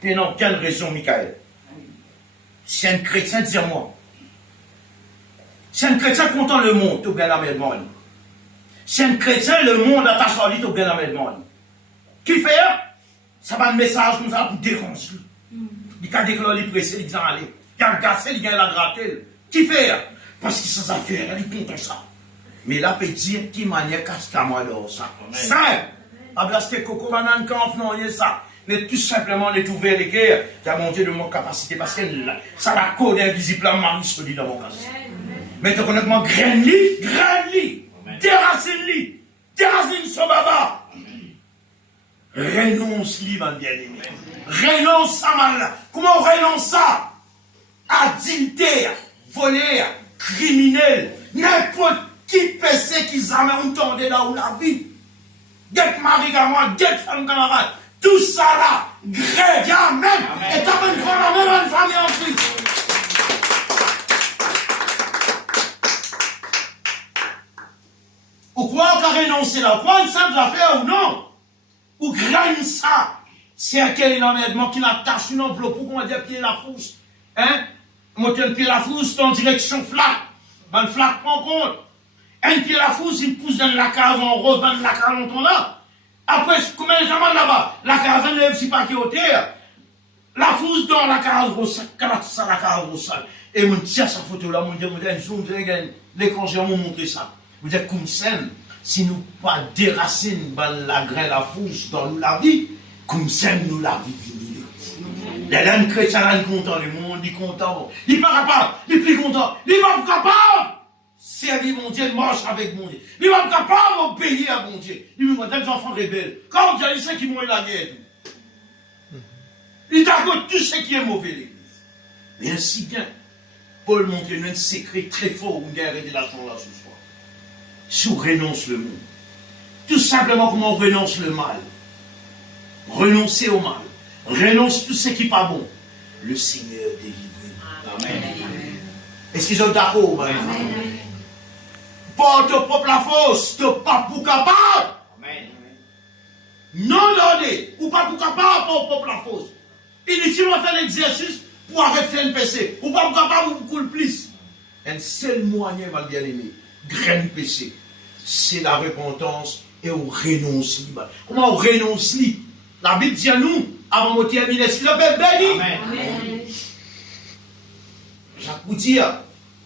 Tu n'as aucune raison, Michael. Si un chrétien dit à moi, Si un chrétien content le monde, tu gagnes l'amènement. Si un chrétien le monde à ta solide, tu gagnes l'amènement. Qui fait? Ça va un message comme ça pour déranger. Il a déclaré les pressés, il dit allez. Il a gassé, il a la gratter. Qui fait? Parce que sans affaire, il est content ça. Mais là, peut dire qui manière casse-moi là, ça. Simple. Ablaster coco banane quand non, il y a ça. Mais tout simplement, les ouvert les guerres, qui a monté de mon capacité, parce que ça la code invisiblement marie solide dans mon cas. Mais tu connais comment graine-li, déracine-li, déracine son baba. Renonce-li, mon bien-aimé. Renonce à mal. Comment on renonce ça? Adultère, voleur, criminel, n'importe qui PC qui jamais entendait là où la vie. Get mari camarade, get femme camarade. Tout ça là, grève, amen. Et t'as une grande amen, une famille en Christ. Ou quoi on a renoncé là? Quoi une simple affaire ou non? Ou graine ça? C'est à quel énormément qui l'attache une enveloppe pour qu'on va dire pied la fousse. Hein? Monter un pied la fousse en direction flac. Ben le flac prend compte. Un pied la fousse, il pousse dans la case en rose, dans la case en là. Après, combien de gens là-bas? La case ne lève si pas qui est au terre. La fousse dans la case rose, ça la case rose. Et mon tient sa photo là, mon Dieu, l'écran, j'ai montré ça. Vous dites, comme scène, si nous pas déracine la graine, la fousse dans nous la vie, comme scène, nous la vie finie. Les jeunes chrétiens, ils sont contents, le monde, ils sont contents. Ils ne sont pas capables, ils sont plus contents, ils ne sont pas capables. Servir mon Dieu, marche avec mon Dieu. Ils ne sont pas capables d'obéir à mon Dieu. Ils sont des enfants rebelles. Quand on dit, ils savent qu'ils vont la guerre. Ils t'accordent tout ce qui est mauvais, l'église. Mais ainsi bien, Paul montre un secret très fort où il y a révélation là ce soir. Si on renonce le monde, tout simplement comment on renonce le mal. Renoncer au mal. Renonce tout ce qui n'est pas bon. Le Seigneur délivre. Amen. Est-ce qu'ils sont d'accord, madame? Pas ton propre la force, tu pas pour capable. Amen. Non donné, ou pas pour capable, pas au propre la force. Inutilement faire l'exercice pour arrêter de faire un PC. Ou pas pour capable, ou pour le plus. Un seul moyen, ma bien-aimé, graine péché, c'est la repentance et on renonce. Comment on renonce? La Bible dit à nous, avant de terminer, ce qu'il appelle béni. Jacques vous dit,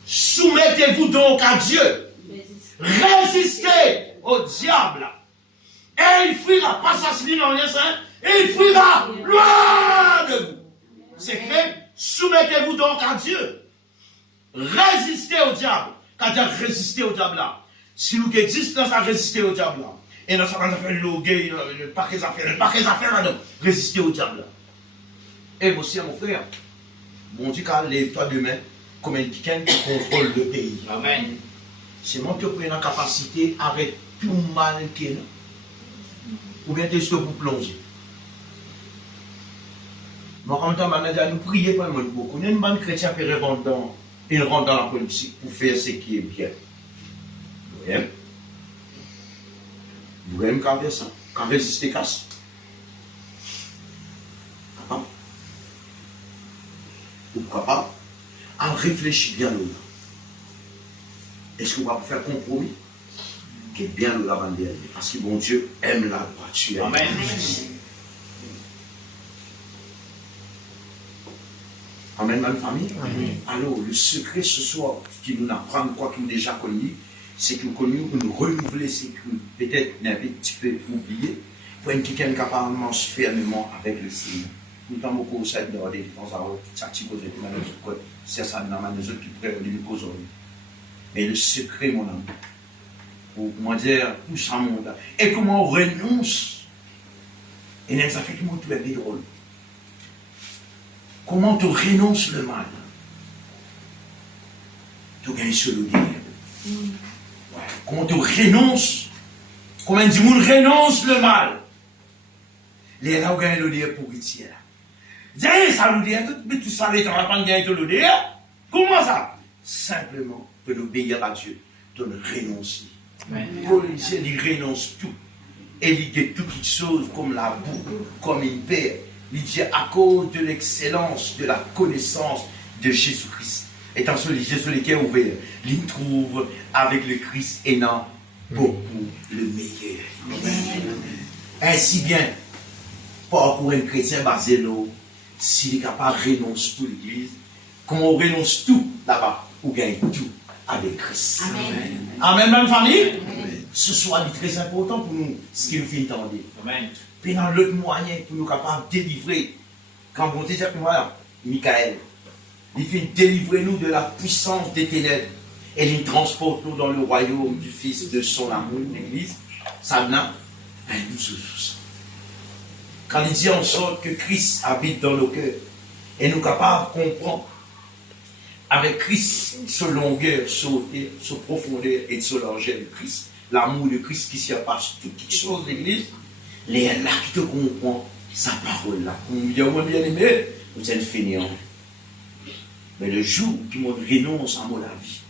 soumettez-vous donc à Dieu. Résistez au diable. Et il fuira, pas s'assurer dans rien saint, et il fuira loin de vous. C'est fait, soumettez-vous donc à Dieu. Résistez au diable. Quand dire résister au diable là, si nous existons, ça résister au diable là. Et dans ça, on a fait le paquet d'affaires là, résister au diable là. Et moi aussi, mon frère, bon Dieu, lève-toi demain comme un quelqu'un qui contrôle le pays. Amen. C'est moi qui prends la capacité avec tout mal qu'il y a. Ou bien tu es pour plonger. Moi, en même temps, nous prions pour le monde beaucoup. Nous, une bonne chrétien qui rentre dans la politique pour faire ce qui est bien. Vous voyez? Vous voyez qu'à faire ça, qu'à résister qu'à ça. Capable? Ou capable? À réfléchir bien là. Est-ce qu'on va faire compromis? Qui est bien là avant derrière. Parce que bon Dieu aime la droiture. Amen. Amen, ma famille. Amen. Alors, le secret ce soir, qui nous apprend quoi qu'il nous déjà connu, c'est que nous connaissons pour nous renouveler ces crues. Peut-être un petit peu oublié, pour être quelqu'un capable de marcher fermement avec le Seigneur. Tout le temps, beaucoup ça de regarder dans sa petite cause de c'est ça dans ma maison qui pourrait nous cause. Mais le secret, mon ami, pour comment dire, tout ça, mon gars, et comment on renonce, et ça fait que moi, tout est drôle. Comment tu renonces le mal? Tu gagnes sur le guerre. Ouais. Comment tu renonces? Comment dit on renonce le mal? Les là, on gagne le guerre pour ici. Dis, ça nous dit, tout ça, les gens ne gagnent pas le guerre. Comment ça? Simplement, de obéir à Dieu, de le renoncer. Paul dit, il renonce tout. Et il dit toutes choses comme la boue, comme une paix. Il dit à cause de l'excellence de la connaissance de Jésus-Christ. étant sur les cœurs ouverts, il trouve avec le Christ et non beaucoup le meilleur. Ainsi bien, pour un chrétien basé là, s'il est capable de renoncer tout l'église, quand on renonce tout là-bas, on gagne tout avec Christ. Amen, même famille. Amen. Ce soir est très important pour nous, ce qui nous fait entendre. Puis dans l'autre moyen, pour nous capables de délivrer, quand on dit que moi, Michael, il fait délivrer nous de la puissance des ténèbres et il transporte nous dans le royaume du Fils de son amour, l'Église. Ça n'a un nous tous. Quand il dit en sorte que Christ habite dans nos cœurs et nous capables de comprendre avec Christ, sa longueur, sa hauteur, sa profondeur et sa largeur de Christ, l'amour de Christ qui surpasse toute chose de l'Église, les là qui te comprend sa parole là. On dit, moi bien aimé, vous êtes fainéant. Mais le jour qui m'ont renonce à mon vie,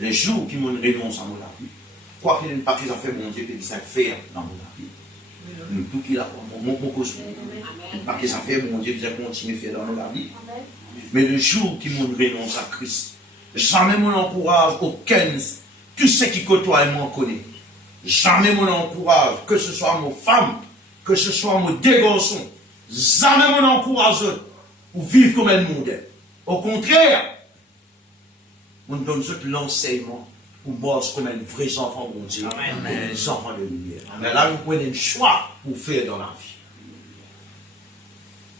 le jour qui m'ont renonce à mon vie, quoi qu'il n'ait pas qu'ils ont fait mon Dieu, qu'ils savent faire dans mon vie. Tout qu'il a, mon cause, pas qu'ils ont fait mon Dieu, qu'ils ont continué à faire dans nos vie. Mais le jour qui m'ont renonce à Christ, jamais mon encourage aucun, tout ce qui côtoie et m'en connaît. Jamais mon encourage, que ce soit mon femme, que ce soit mon deux garçons, jamais mon encourage pour vivre comme un monde. Au contraire, on donne l'enseignement pour mort comme un vrai enfant de Dieu, des enfants de lumière. Mais là, nous prenons un choix pour faire dans la vie.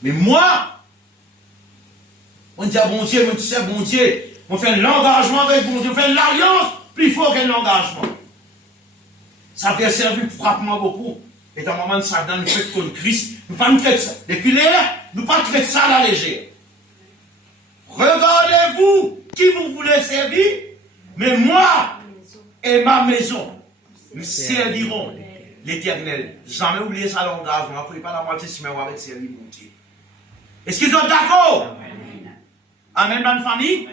Mais moi, on dit à bon Dieu, on dit à bon Dieu, on fait un engagement avec bon Dieu, on fait une alliance plus fort qu'un engagement. Ça fait servir frappement beaucoup. Et dans le moment de ça, dans le fait qu'on Christ, nous ne pas traiter ça. Depuis là, nous ne pas traiter ça à la légère. Regardez-vous qui vous voulez servir, mais moi et ma maison, nous servirons l'Éternel. Jamais oublier ça l'engagement. Il ne faut pas la moitié si on va servir mon Dieu. Est-ce qu'ils sont d'accord? Amen, bonne famille?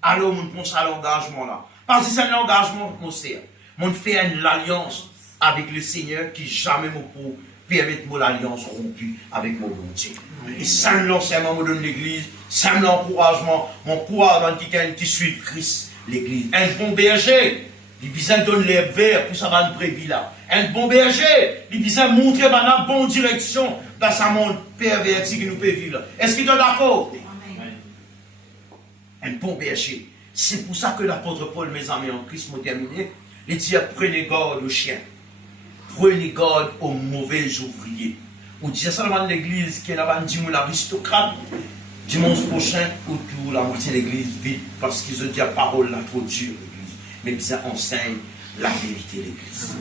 Alors, on pense à l'engagement là. Parce que c'est un engagement qu'on sert. On fait une alliance avec le Seigneur qui jamais me pour permettre mon alliance rompue avec mon bon Dieu. Et ça, l'enseignement me donne l'Église, ça, l'encouragement, mon courage dans quelqu'un qui suit Christ, l'Église. Un bon berger, il besoin donner l'herbe verte pour sa bonne brebis là. Un bon berger, il besoin montrer la bonne direction dans sa monde perverti que nous pouvons vivre. Est-ce qu'il est d'accord? Un bon berger. C'est pour ça que l'apôtre Paul, mes amis en Christ, m'a terminé. Il dit, prenez garde aux chiens. Prenez garde aux mauvais ouvriers. Ou dit seulement dans l'église qui est là-bas, dit l'aristocrate. Dimanche prochain, autour la moitié de l'église vide parce qu'ils ont dit la parole là trop dure, l'église. Mais ils enseignent la vérité de l'église.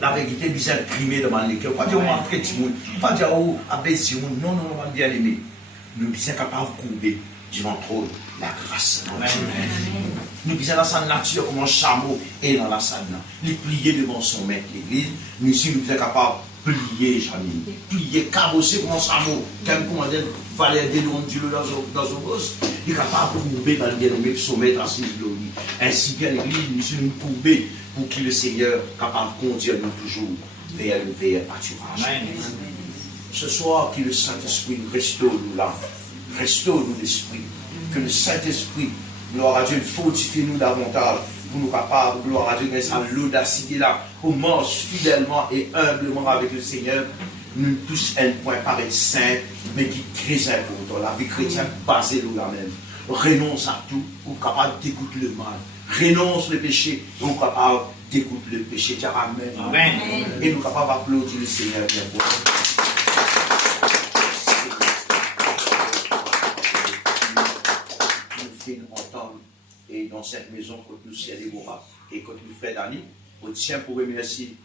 La vérité, ils ont imprimé devant les cœurs. Pas dire, on va entrer tout le monde. Pas dire, oh, abaisser le monde. Non, non, on va bien aimer. Nous sommes capables de courber devant trop la grâce. Nous sommes dans sa nature comme un chameau et dans la salle. Nous plier devant son maître, l'église. Nous sommes capables de plier, jamais. Plier, cabosser comme un chameau. Comme commandant Valère de Dieu dans son boss. Il est capable de courber dans le bien-aimé son maître à ses glories. Ainsi que l'église, nous sommes courbés pour que le Seigneur capable de conduire nous toujours vers le pâturage. Ce soir, que le Saint-Esprit nous restaure nous là. Restaure-nous l'esprit. Que le Saint-Esprit, gloire à Dieu, fortifie nous davantage pour nous capables, gloire à Dieu, grâce à l'audacité là, pour marcher fidèlement et humblement avec le Seigneur. Nous tous un point paraît simple, mais qui est très important. La vie chrétienne basée sur la même. Renonce à tout, pour capable d'écouter le mal. Renonce le péché, pour capable d'écouter le péché. Amen. Amen. Et nous capables d'applaudir le Seigneur bien fort. Et dans cette maison, quand nous célébrons et quand nous frère Dani, on tient pour remercier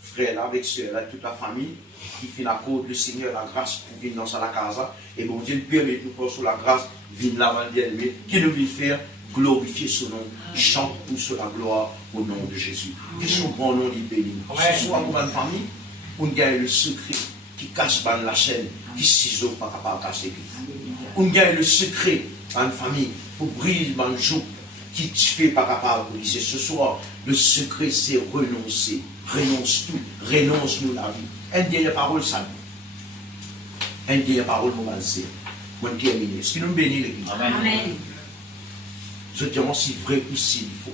frère avec soeur, toute la famille qui fait la cause, le Seigneur, la grâce pour venir dans la casa. Et bon Dieu nous permet de nous sur la grâce, venir là bien aimé, qui nous veut faire glorifier son nom, chante pour sur la gloire au nom de Jésus. Que son grand nom est béni. Ce soir, pour ma famille, on gagne le secret qui cache la chaîne, qui ciseaux pas capable de cacher. On gagne le secret dans la famille pour briser le jour qui ne fait pas capable de briser. Ce soir, le secret c'est renoncer. Renonce tout. Renonce-nous la vie. Une dernière parole, ça. Une dernière parole, mon c'est. Mon terminé. Est-ce que nous bénissons l'église? Amen. Je dirais si vrai ou s'il faut.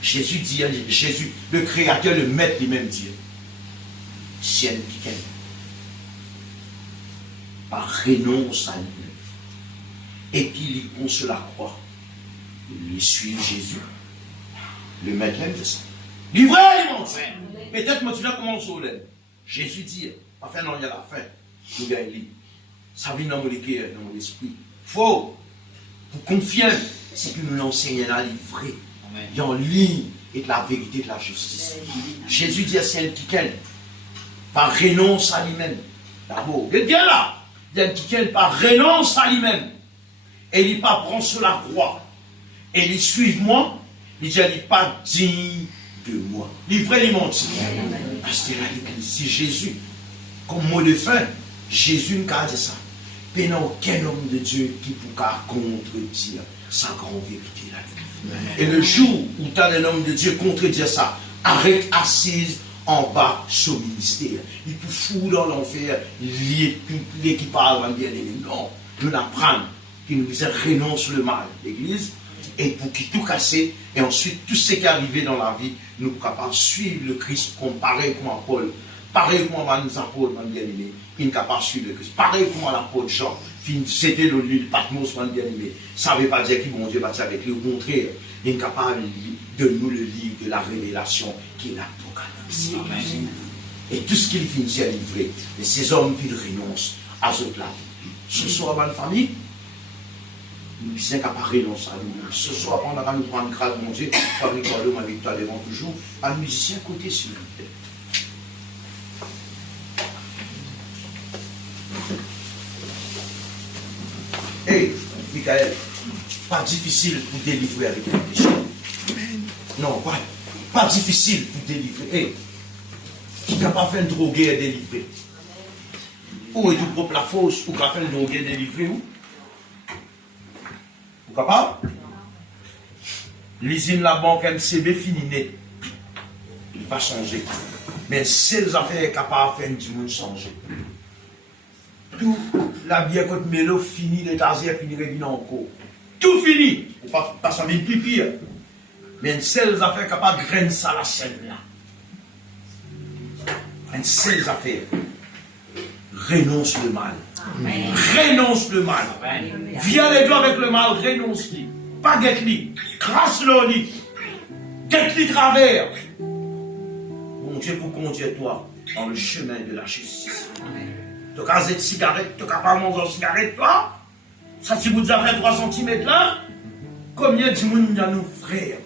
Jésus dit, Jésus, le Créateur, le Maître lui-même dit, si elle dit par renonce à lui-même, et qu'il y on se la croit, il suit Jésus, le Maître l'aime de ça. Livré, il monte. Peut-être moi tu viens comment on l'aime. Jésus dit, enfin non, il y a la fin. Nous gagnons. Ça vient dans mon cœur, dans mon esprit. Faut, pour confier, c'est que nous l'enseignons à livrer. Il y a en ligne et de la vérité, de la justice. Jésus dit à celle qui qu'elle, par renonce à lui-même. D'abord, il est bien là. Il y a qui qu'elle, par renonce à lui-même. Et il pas prend sur la croix. Et il suit moi. Il dit, il n'est pas digne de moi. Livré, il menti. Parce que c'est Jésus. Comme mot de fin, Jésus nous a dit ça. Il n'y a aucun homme de Dieu qui pourra contredire sa grande vérité. Et le jour où tu as un homme de Dieu contredire ça, arrête assise en bas sur le ministère. Il peut foutre dans l'enfer, les qui parlent bien aimé. Non, nous apprenons qu'il nous renonce le mal, l'Église, et pour qu'il tout casse, et ensuite tout ce qui est arrivé dans la vie, nous sommes capables de suivre le Christ pareil comme Paul. Pareil comme nous apôtres, bien-aimé, qui est capable de suivre le Christ. Pareil comme l'apôtre Jean, c'était dans l'île Patmos, bien-aimé. Ça ne veut pas dire que bon Dieu va dire avec lui. Au contraire, il est capable de nous le livre de la révélation qui est l'Apocalypse. Et tout ce qu'il finit à livrer, et ces hommes qui renoncent à ce là. Ce soir, ma famille, nous sommes capables de renoncer à nous. Ce soir, on va nous prendre grâce, mon Dieu, par les cadeaux, ma victoire devant toujours, un musicien côté s'il vous plaît. Hey, Michael, pas difficile pour délivrer avec le péché. Non, pas difficile pour délivrer. Hey, qui n'a pas fait un drogué et délivrer? Ou est du propre la fausse, ou qui a fait un drogué et délivrer où? Vous capable? L'usine, la banque, MCB, fini. Il va changer. Mais si les affaires sont capables de faire du monde changer. Tout la bière contre Mélo fini, les taziers fini, revenir encore. Tout fini. Pas ça même plus pire. Mais celles affaires capables de grainer ça la scène là. Une seule affaire. Renonce le mal. Amen. Renonce le mal. Amen. Viens les deux avec le mal, renonce-lui. Pas guette-lui. Crasse-le. Guette-lui travers. Bon Dieu pour conduire toi dans le chemin de la justice. Amen. Tu as de cigarette, tu n'as pas mangé de cigarette, toi? Ça, si vous avez fait 3 cm là, combien de monde y a nos frères?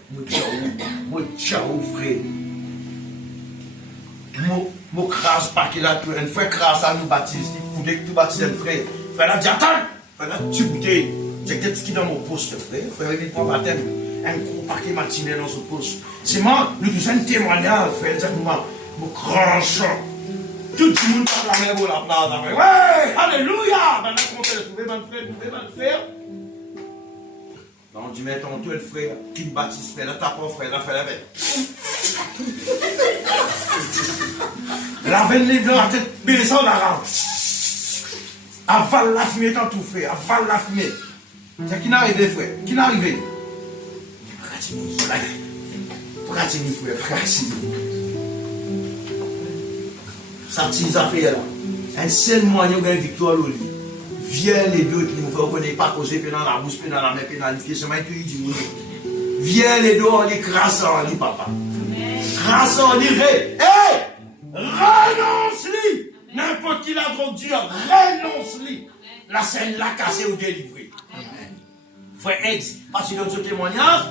Moi, ciao, frère. Moi, crase pas qu'il a tout. Une fois crase à nous baptiser, il faut que tu baptises un frère. Frère, là, dis attends. Frère, là, tu bouteilles. J'ai quelque chose qui est dans mon poste, frère. Frère, il prend baptême. Un gros paquet matiné dans son poste. C'est moi, nous faisons un témoignage, frère. Exactement. Mon grand chant. Tout le monde parle la même pour la place. Ouais, alléluia. Ben là, comment tu as trouvé, mon frère, Non, on dit, mais ton tour, le frère, qui me baptise, frère, là, t'as pas, frère, là, fais la veine. La veine, les blancs, la tête, mais ça, on la rame. Avale la fumée, tant tout, frère, avale la fumée. C'est qui n'est arrivé, frère, qui n'est arrivé. Pratini, frère, pratini. Ça tire ça fait là. Un seul moyen de gagner victoire au lit. Viens les deux qui nous reconnaissent pas causer dans la bouche, dans la main, pénalité, c'est moi qui dis. Viens les deux, on les grâce en lit, papa. Grâce en lit, hey! Renonce-lui! N'importe qui la drogue dure, renonce-lui! La scène l'a cassée ou délivrée. Frère Ex, parce que dans ce témoignage,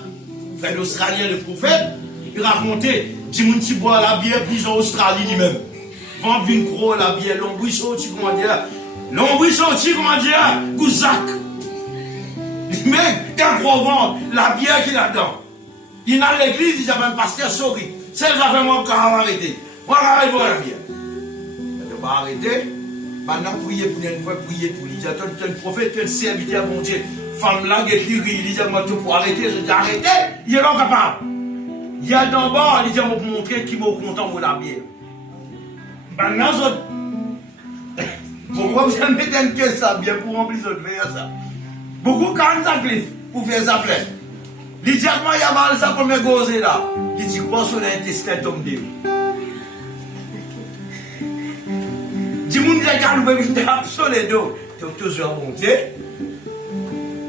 frère l'Australien, le prophète, il racontait, Timoun boit la bière, puis en Australie lui-même. Vend une gros la bière, l'ombrissot, tu comment dire? L'ombrissot, tu comment dire? Gouzac. Mais, quand gros vend, la bière qu'il a dedans. Il a l'église, il a un pasteur sorry. C'est ça fait moi qui arrêté. Moi, j'arrête pour la bière. Je ne vais pas arrêter. Maintenant, prier pour une fois, prier pour lui. Tu es un prophète, tu es un serviteur, mon Dieu. Femme là, il dit, moi, tout pour arrêter. Je dis, arrêtez. Il est pas capable. Il y a d'en bas, il dit, pour montrer qu'il m'a content pour la bière. Maintenant, pourquoi vous avez mis une caisse ça bien pour remplir votre verre ça? Beaucoup quand ça glisse. pour faire ça plein. Il dit à moi, il y a mal ça pour me gozer là. Il dit, quoi sur l'intestin tombé. Dis-moi, il y a qu'à nous faire sur les dos. Donc, toujours monté.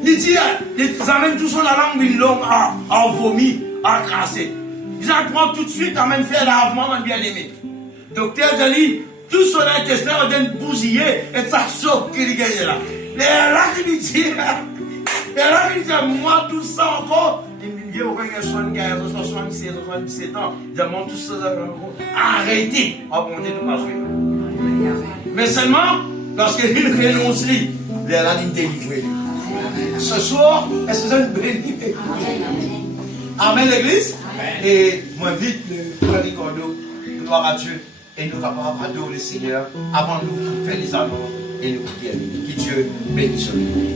Il dit, ils amènent tout sur la langue, une langue à vomir, à crasser. Ils apprennent tout de suite à même faire lavement, mon bien-aimé. Docteur dit, tout sur l'intestin, on donne bousiller, et ça sort qu'il gagne là. Et là, il dit, moi, tout ça encore, il me dit, aucun garçon, 76, 77 ans, il dit, moi, tout ça, arrêtez, on va monter tout passer. Mais seulement, lorsqu'il renonce, il est là, il délivre. Ce soir, est-ce que vous êtes bénis? Amen, l'église. Et moi, vite, le frère Ricardo, gloire à Dieu. Et nous capables d'adorer le Seigneur avant de nous faire les annonces et nous prier. Que Dieu bénisse nous.